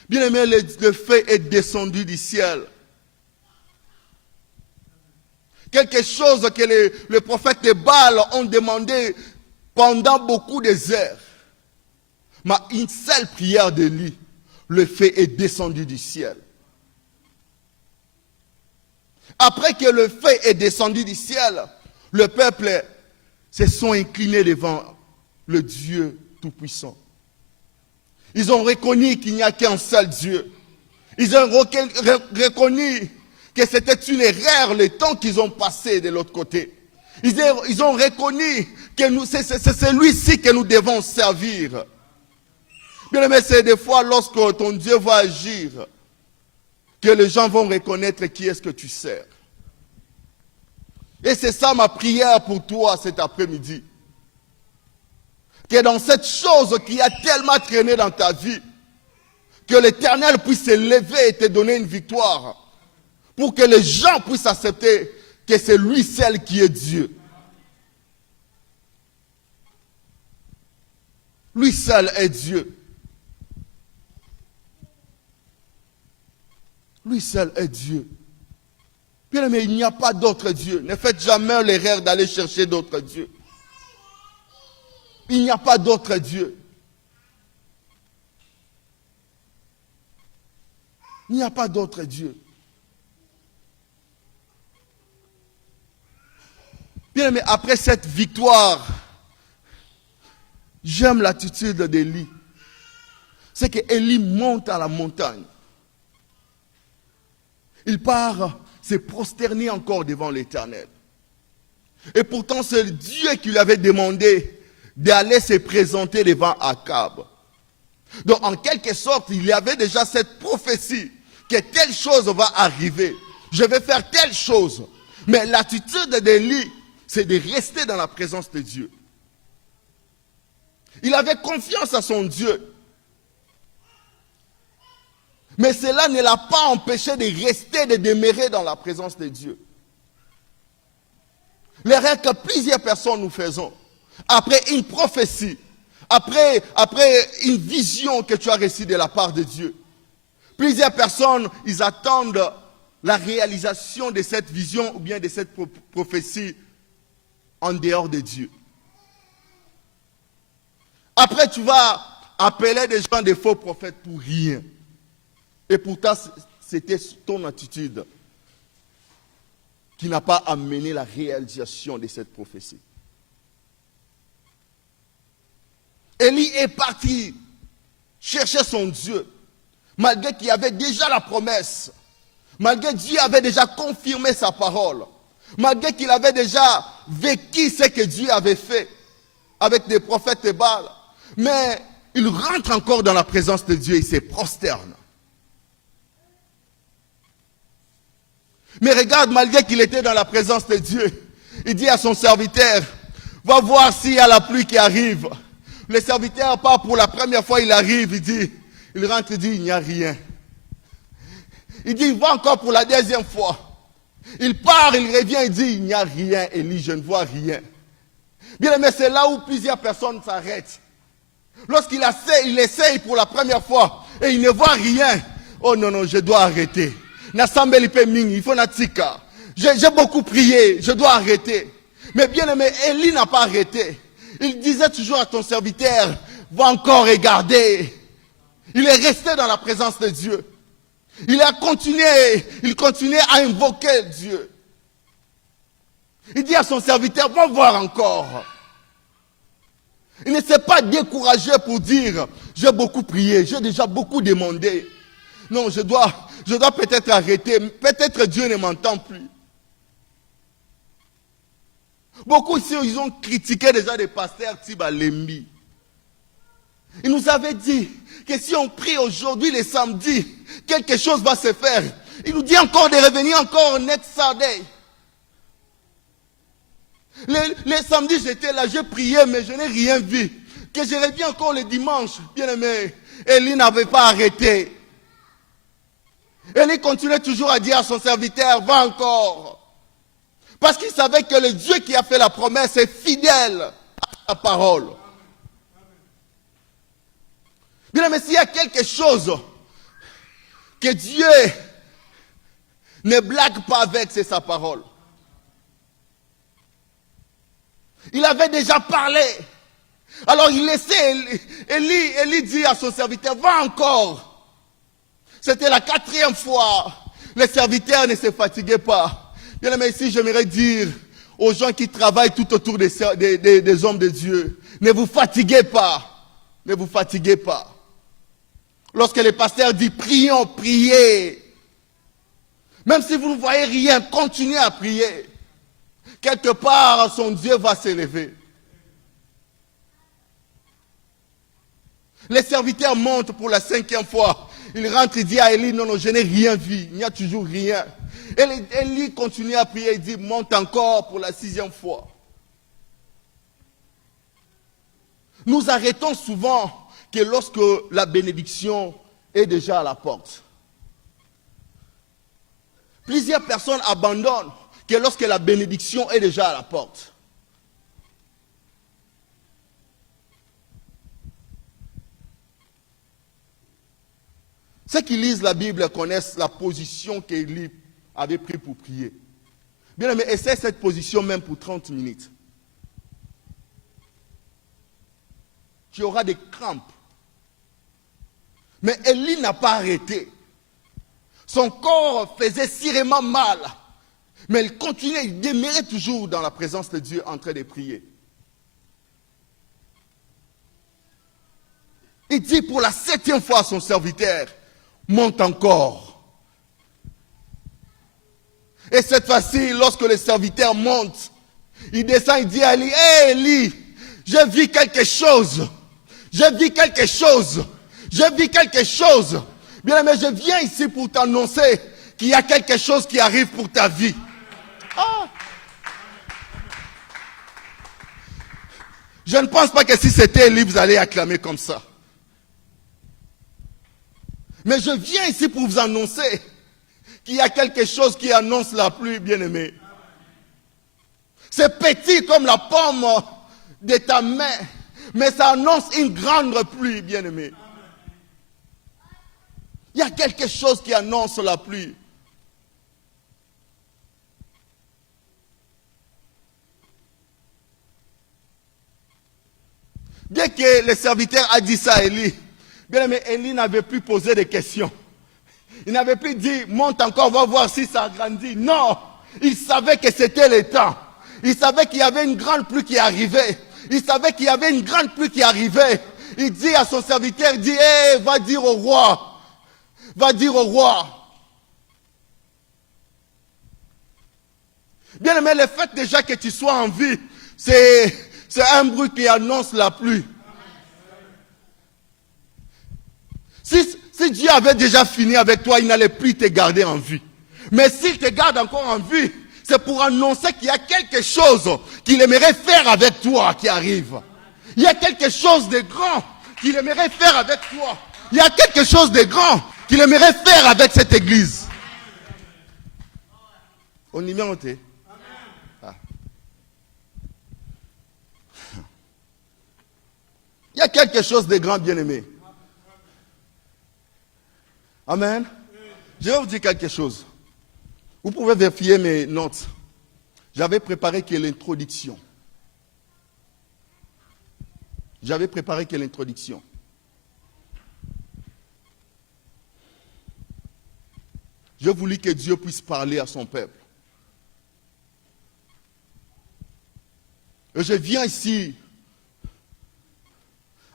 bien aimé, le feu est descendu du ciel. Quelque chose que les prophètes de Baal ont demandé pendant beaucoup des heures. Mais une seule prière d'Élie, le feu est descendu du ciel. Après que le feu est descendu du ciel, le peuple se sont inclinés devant le Dieu Tout-Puissant. Ils ont reconnu qu'il n'y a qu'un seul Dieu. Ils ont reconnu que c'était une erreur le temps qu'ils ont passé de l'autre côté. Ils ont reconnu que c'est celui-ci que nous devons servir. Bien aimé, c'est des fois lorsque ton Dieu va agir que les gens vont reconnaître qui est-ce que tu sers. Et c'est ça ma prière pour toi cet après-midi. Que dans cette chose qui a tellement traîné dans ta vie, que l'Éternel puisse se lever et te donner une victoire. Pour que les gens puissent accepter que c'est lui seul qui est Dieu. Lui seul est Dieu. Lui seul est Dieu. Bien aimé, il n'y a pas d'autre Dieu. Ne faites jamais l'erreur d'aller chercher d'autres dieux. Il n'y a pas d'autre Dieu. Il n'y a pas d'autre Dieu. Bien aimé, après cette victoire, j'aime l'attitude d'Élie. C'est qu'Élie monte à la montagne. Il part se prosterner encore devant l'Éternel. Et pourtant, c'est Dieu qui lui avait demandé d'aller se présenter devant Akab. Donc, en quelque sorte, il y avait déjà cette prophétie que telle chose va arriver. Je vais faire telle chose. Mais l'attitude d'Élie, c'est de rester dans la présence de Dieu. Il avait confiance à son Dieu. Mais cela ne l'a pas empêché de rester, de demeurer dans la présence de Dieu. L'erreur que plusieurs personnes nous faisons, après une prophétie, après une vision que tu as reçue de la part de Dieu, plusieurs personnes, ils attendent la réalisation de cette vision ou bien de cette prophétie en dehors de Dieu. Après, tu vas appeler des gens des faux prophètes pour rien. Et pourtant, c'était ton attitude qui n'a pas amené la réalisation de cette prophétie. Élie est parti chercher son Dieu, malgré qu'il y avait déjà la promesse, malgré que Dieu avait déjà confirmé sa parole, malgré qu'il avait déjà vécu ce que Dieu avait fait avec des prophètes de Baal. Mais il rentre encore dans la présence de Dieu et se prosterne. Mais regarde, malgré qu'il était dans la présence de Dieu, il dit à son serviteur, va voir s'il y a la pluie qui arrive. Le serviteur part pour la première fois, il arrive, il rentre, il dit, il n'y a rien. Il dit, il va encore pour la deuxième fois. Il part, il revient, il dit, il n'y a rien, Élie, je ne vois rien. Bien aimé, c'est là où plusieurs personnes s'arrêtent. Lorsqu'il essaye pour la première fois et il ne voit rien, oh non, je dois arrêter. Il faut natika. J'ai beaucoup prié, je dois arrêter. Mais bien aimé, Élie n'a pas arrêté. Il disait toujours à ton serviteur, va encore regarder. Il est resté dans la présence de Dieu. Il continuait à invoquer Dieu. Il dit à son serviteur, va voir encore. Il ne s'est pas découragé pour dire, j'ai beaucoup prié, j'ai déjà beaucoup demandé. Non, je dois peut-être arrêter. Peut-être Dieu ne m'entend plus. Beaucoup ici, ils ont critiqué déjà des pasteurs Tiba Lembi. Ils nous avaient dit que si on prie aujourd'hui, les samedis, quelque chose va se faire. Il nous dit encore de revenir encore next Sunday. Les samedis, j'étais là, j'ai prié, mais je n'ai rien vu. Que je reviens encore le dimanche, bien aimé. Élie n'avait pas arrêté. Élie continuait toujours à dire à son serviteur, va encore. Parce qu'il savait que le Dieu qui a fait la promesse est fidèle à sa parole. Bien aimé, s'il y a quelque chose que Dieu ne blague pas avec, c'est sa parole. Il avait déjà parlé. Alors il laissait Élie dit à son serviteur, va encore. C'était la 4e fois. Les serviteurs ne se fatiguaient pas. Bien aimé, ici j'aimerais dire aux gens qui travaillent tout autour des hommes de Dieu, ne vous fatiguez pas. Ne vous fatiguez pas. Lorsque le pasteur dit prions, priez. Même si vous ne voyez rien, continuez à prier. Quelque part, son Dieu va s'élever. Les serviteurs montent pour la 5e fois. Il rentre, il dit à Élie, non, je n'ai rien vu. Il n'y a toujours rien. Élie continue à prier, il dit, monte encore pour la 6e fois. Nous arrêtons souvent que lorsque la bénédiction est déjà à la porte. Plusieurs personnes abandonnent que lorsque la bénédiction est déjà à la porte. Ceux qui lisent la Bible connaissent la position qu'Élie avait prise pour prier. Bien aimé, essaie cette position même pour 30 minutes. Tu auras des crampes. Mais Élie n'a pas arrêté. Son corps faisait sérieusement mal. Mais il continuait, il demeurait toujours dans la présence de Dieu en train de prier. Il dit pour la 7e fois à son serviteur, monte encore. Et cette fois-ci, lorsque le serviteur monte, il descend, il dit à Élie, hé Élie, j'ai vu quelque chose. J'ai vu quelque chose. J'ai vu quelque chose. Bien aimé, je viens ici pour t'annoncer qu'il y a quelque chose qui arrive pour ta vie. Ah. Je ne pense pas que si c'était Élie, vous allez acclamer comme ça. Mais je viens ici pour vous annoncer qu'il y a quelque chose qui annonce la pluie, bien-aimé. C'est petit comme la pomme de ta main, mais ça annonce une grande pluie, bien-aimé. Il y a quelque chose qui annonce la pluie. Bien que le serviteur a dit ça à Élie, bien aimé, Élie n'avait plus posé de questions. Il n'avait plus dit, monte encore, va voir si ça grandit. Non, il savait que c'était le temps. Il savait qu'il y avait une grande pluie qui arrivait. Il savait qu'il y avait une grande pluie qui arrivait. Il dit à son serviteur, il dit, hey, va dire au roi. Va dire au roi. Bien aimé, le fait déjà que tu sois en vie, c'est un bruit qui annonce la pluie. Si Dieu avait déjà fini avec toi, il n'allait plus te garder en vie. Mais s'il te garde encore en vie, c'est pour annoncer qu'il y a quelque chose qu'il aimerait faire avec toi qui arrive. Il y a quelque chose de grand qu'il aimerait faire avec toi. Il y a quelque chose de grand qu'il aimerait faire avec cette église. On y met en thé. Ah. Il y a quelque chose de grand, bien-aimé. Amen. Je vais vous dire quelque chose. Vous pouvez vérifier mes notes. J'avais préparé que l'introduction. J'avais préparé que l'introduction. Je voulais que Dieu puisse parler à son peuple. Et je viens ici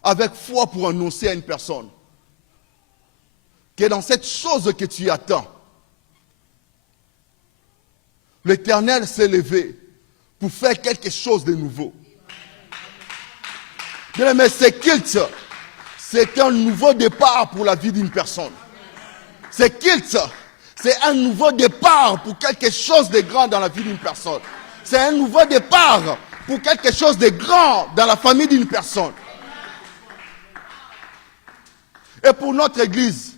avec foi pour annoncer à une personne que dans cette chose que tu attends, l'Éternel s'est levé pour faire quelque chose de nouveau. Mais ce culte, c'est un nouveau départ pour la vie d'une personne. Ce culte, c'est un nouveau départ pour quelque chose de grand dans la vie d'une personne. C'est un nouveau départ pour quelque chose de grand dans la famille d'une personne. Et pour notre église,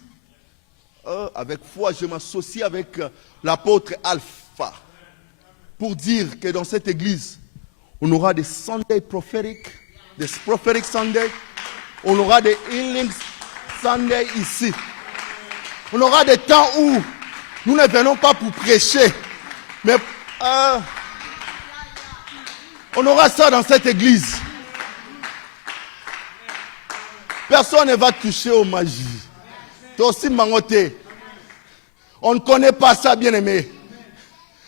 avec foi, je m'associe avec l'apôtre Alpha pour dire que dans cette église, on aura des Sunday prophétiques, des prophetic Sunday, on aura des healing Sunday ici. On aura des temps où nous ne venons pas pour prêcher, mais On aura ça dans cette église. Personne ne va toucher aux magies. Toi aussi, Mangoté. On ne connaît pas ça, bien-aimé.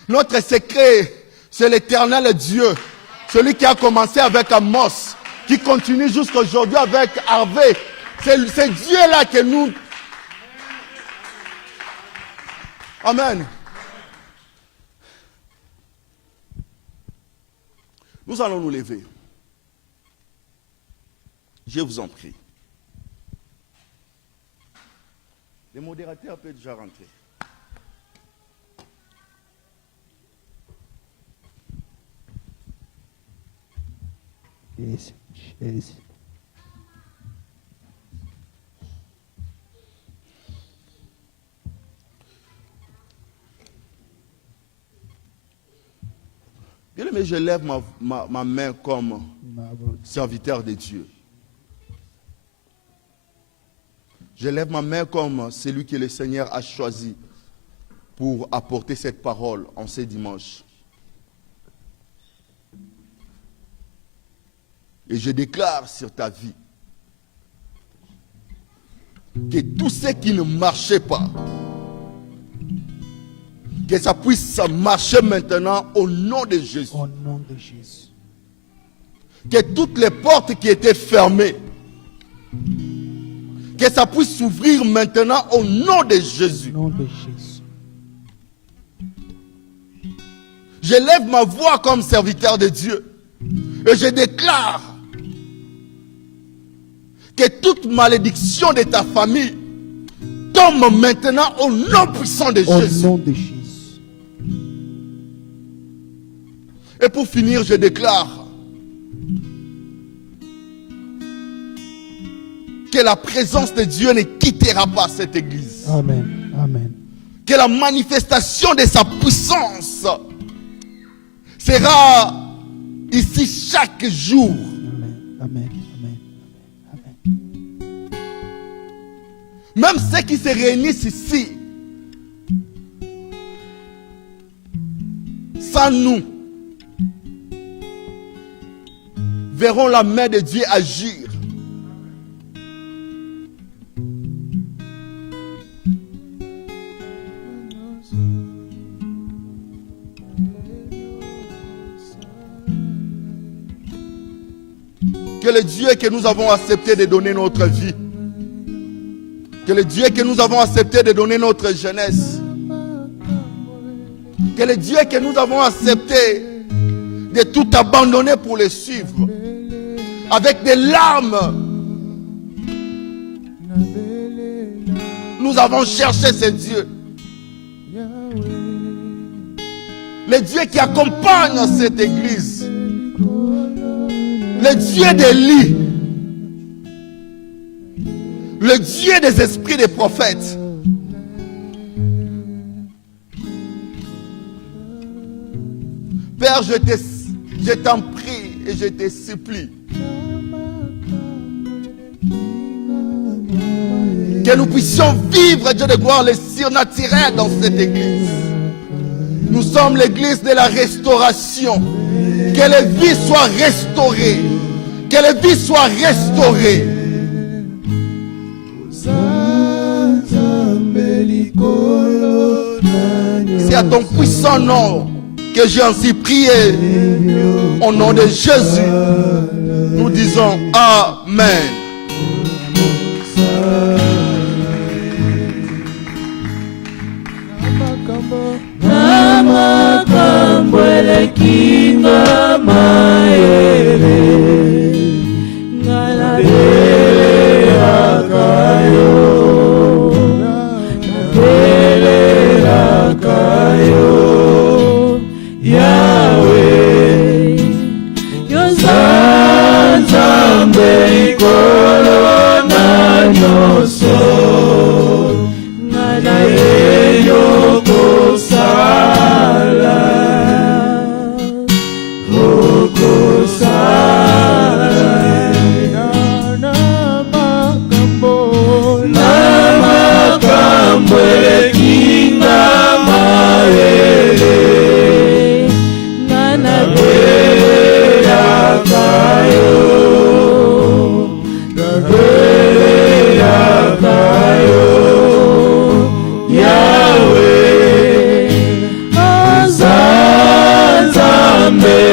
Notre secret, c'est l'Éternel Dieu. Celui qui a commencé avec Amos, qui continue jusqu'à aujourd'hui avec Harvey. C'est Dieu-là que nous... Amen. Nous allons nous lever. Je vous en prie. Les modérateurs peuvent déjà rentrer. Yes, yes. Bien aimé, je lève ma main comme serviteur de Dieu. Je lève ma main comme celui que le Seigneur a choisi pour apporter cette parole en ce dimanche. Et je déclare sur ta vie que tout ce qui ne marchait pas, que ça puisse marcher maintenant au nom de Jésus. Au nom de Jésus. Que toutes les portes qui étaient fermées, que ça puisse s'ouvrir maintenant au nom de Jésus. Au nom de Jésus. Je lève ma voix comme serviteur de Dieu et je déclare que toute malédiction de ta famille tombe maintenant au nom puissant de Jésus. Au nom de Jésus. Et pour finir, je déclare que la présence de Dieu ne quittera pas cette église. Amen. Amen. Que la manifestation de sa puissance sera ici chaque jour. Amen. Amen. Amen. Amen. Même ceux qui se réunissent ici, sans nous, verront la main de Dieu agir. Que le Dieu que nous avons accepté de donner notre vie, que le Dieu que nous avons accepté de donner notre jeunesse, que le Dieu que nous avons accepté de tout abandonner pour le suivre, avec des larmes, nous avons cherché ce Dieu. Le Dieu qui accompagne cette église. Le Dieu d'Élie. Le Dieu des esprits des prophètes. Père, je t'en prie et je te supplie que nous puissions vivre, Dieu de gloire, le surnaturel dans cette église. Nous sommes l'église de la restauration. Que les vies soient restaurées. Que les vies soient restaurées. C'est à ton puissant nom que j'ai ainsi prié. Au nom de Jésus, nous disons Amen. Yahweh,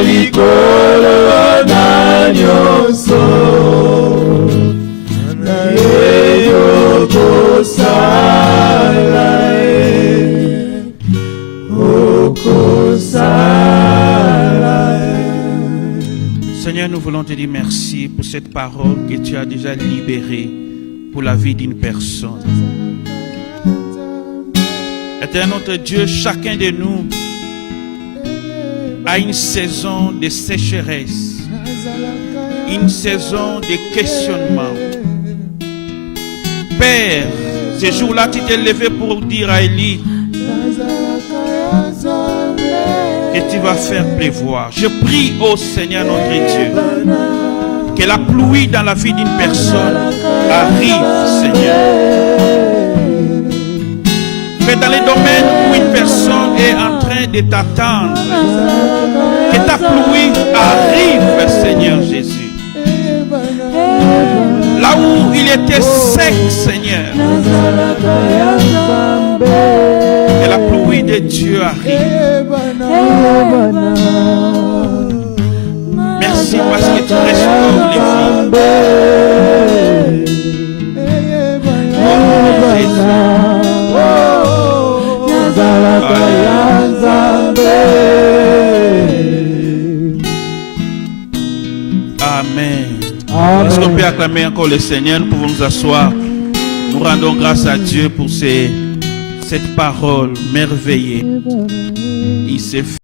likolo na nyonso na ye okosala Seigneur, nous voulons te dire merci pour cette parole que tu as déjà libérée pour la vie d'une personne. Éternel notre Dieu, chacun de nous a une saison de sécheresse, une saison de questionnement. Père, ce jour-là, tu t'es levé pour dire à Élie que tu vas faire pleuvoir. Je prie au Seigneur notre Dieu que la pluie dans la vie d'une personne arrive, Seigneur. Que dans les domaines où une personne est en train de t'attendre, que ta pluie arrive, Seigneur Jésus. Là où il était sec, Seigneur, que la pluie de Dieu arrive. Merci parce que tu restaures les vies. Oh Jésus. Amen. Est-ce qu'on peut acclamer encore le Seigneur? Nous pouvons nous asseoir. Nous rendons grâce à Dieu pour cette parole merveilleuse. Il s'est fait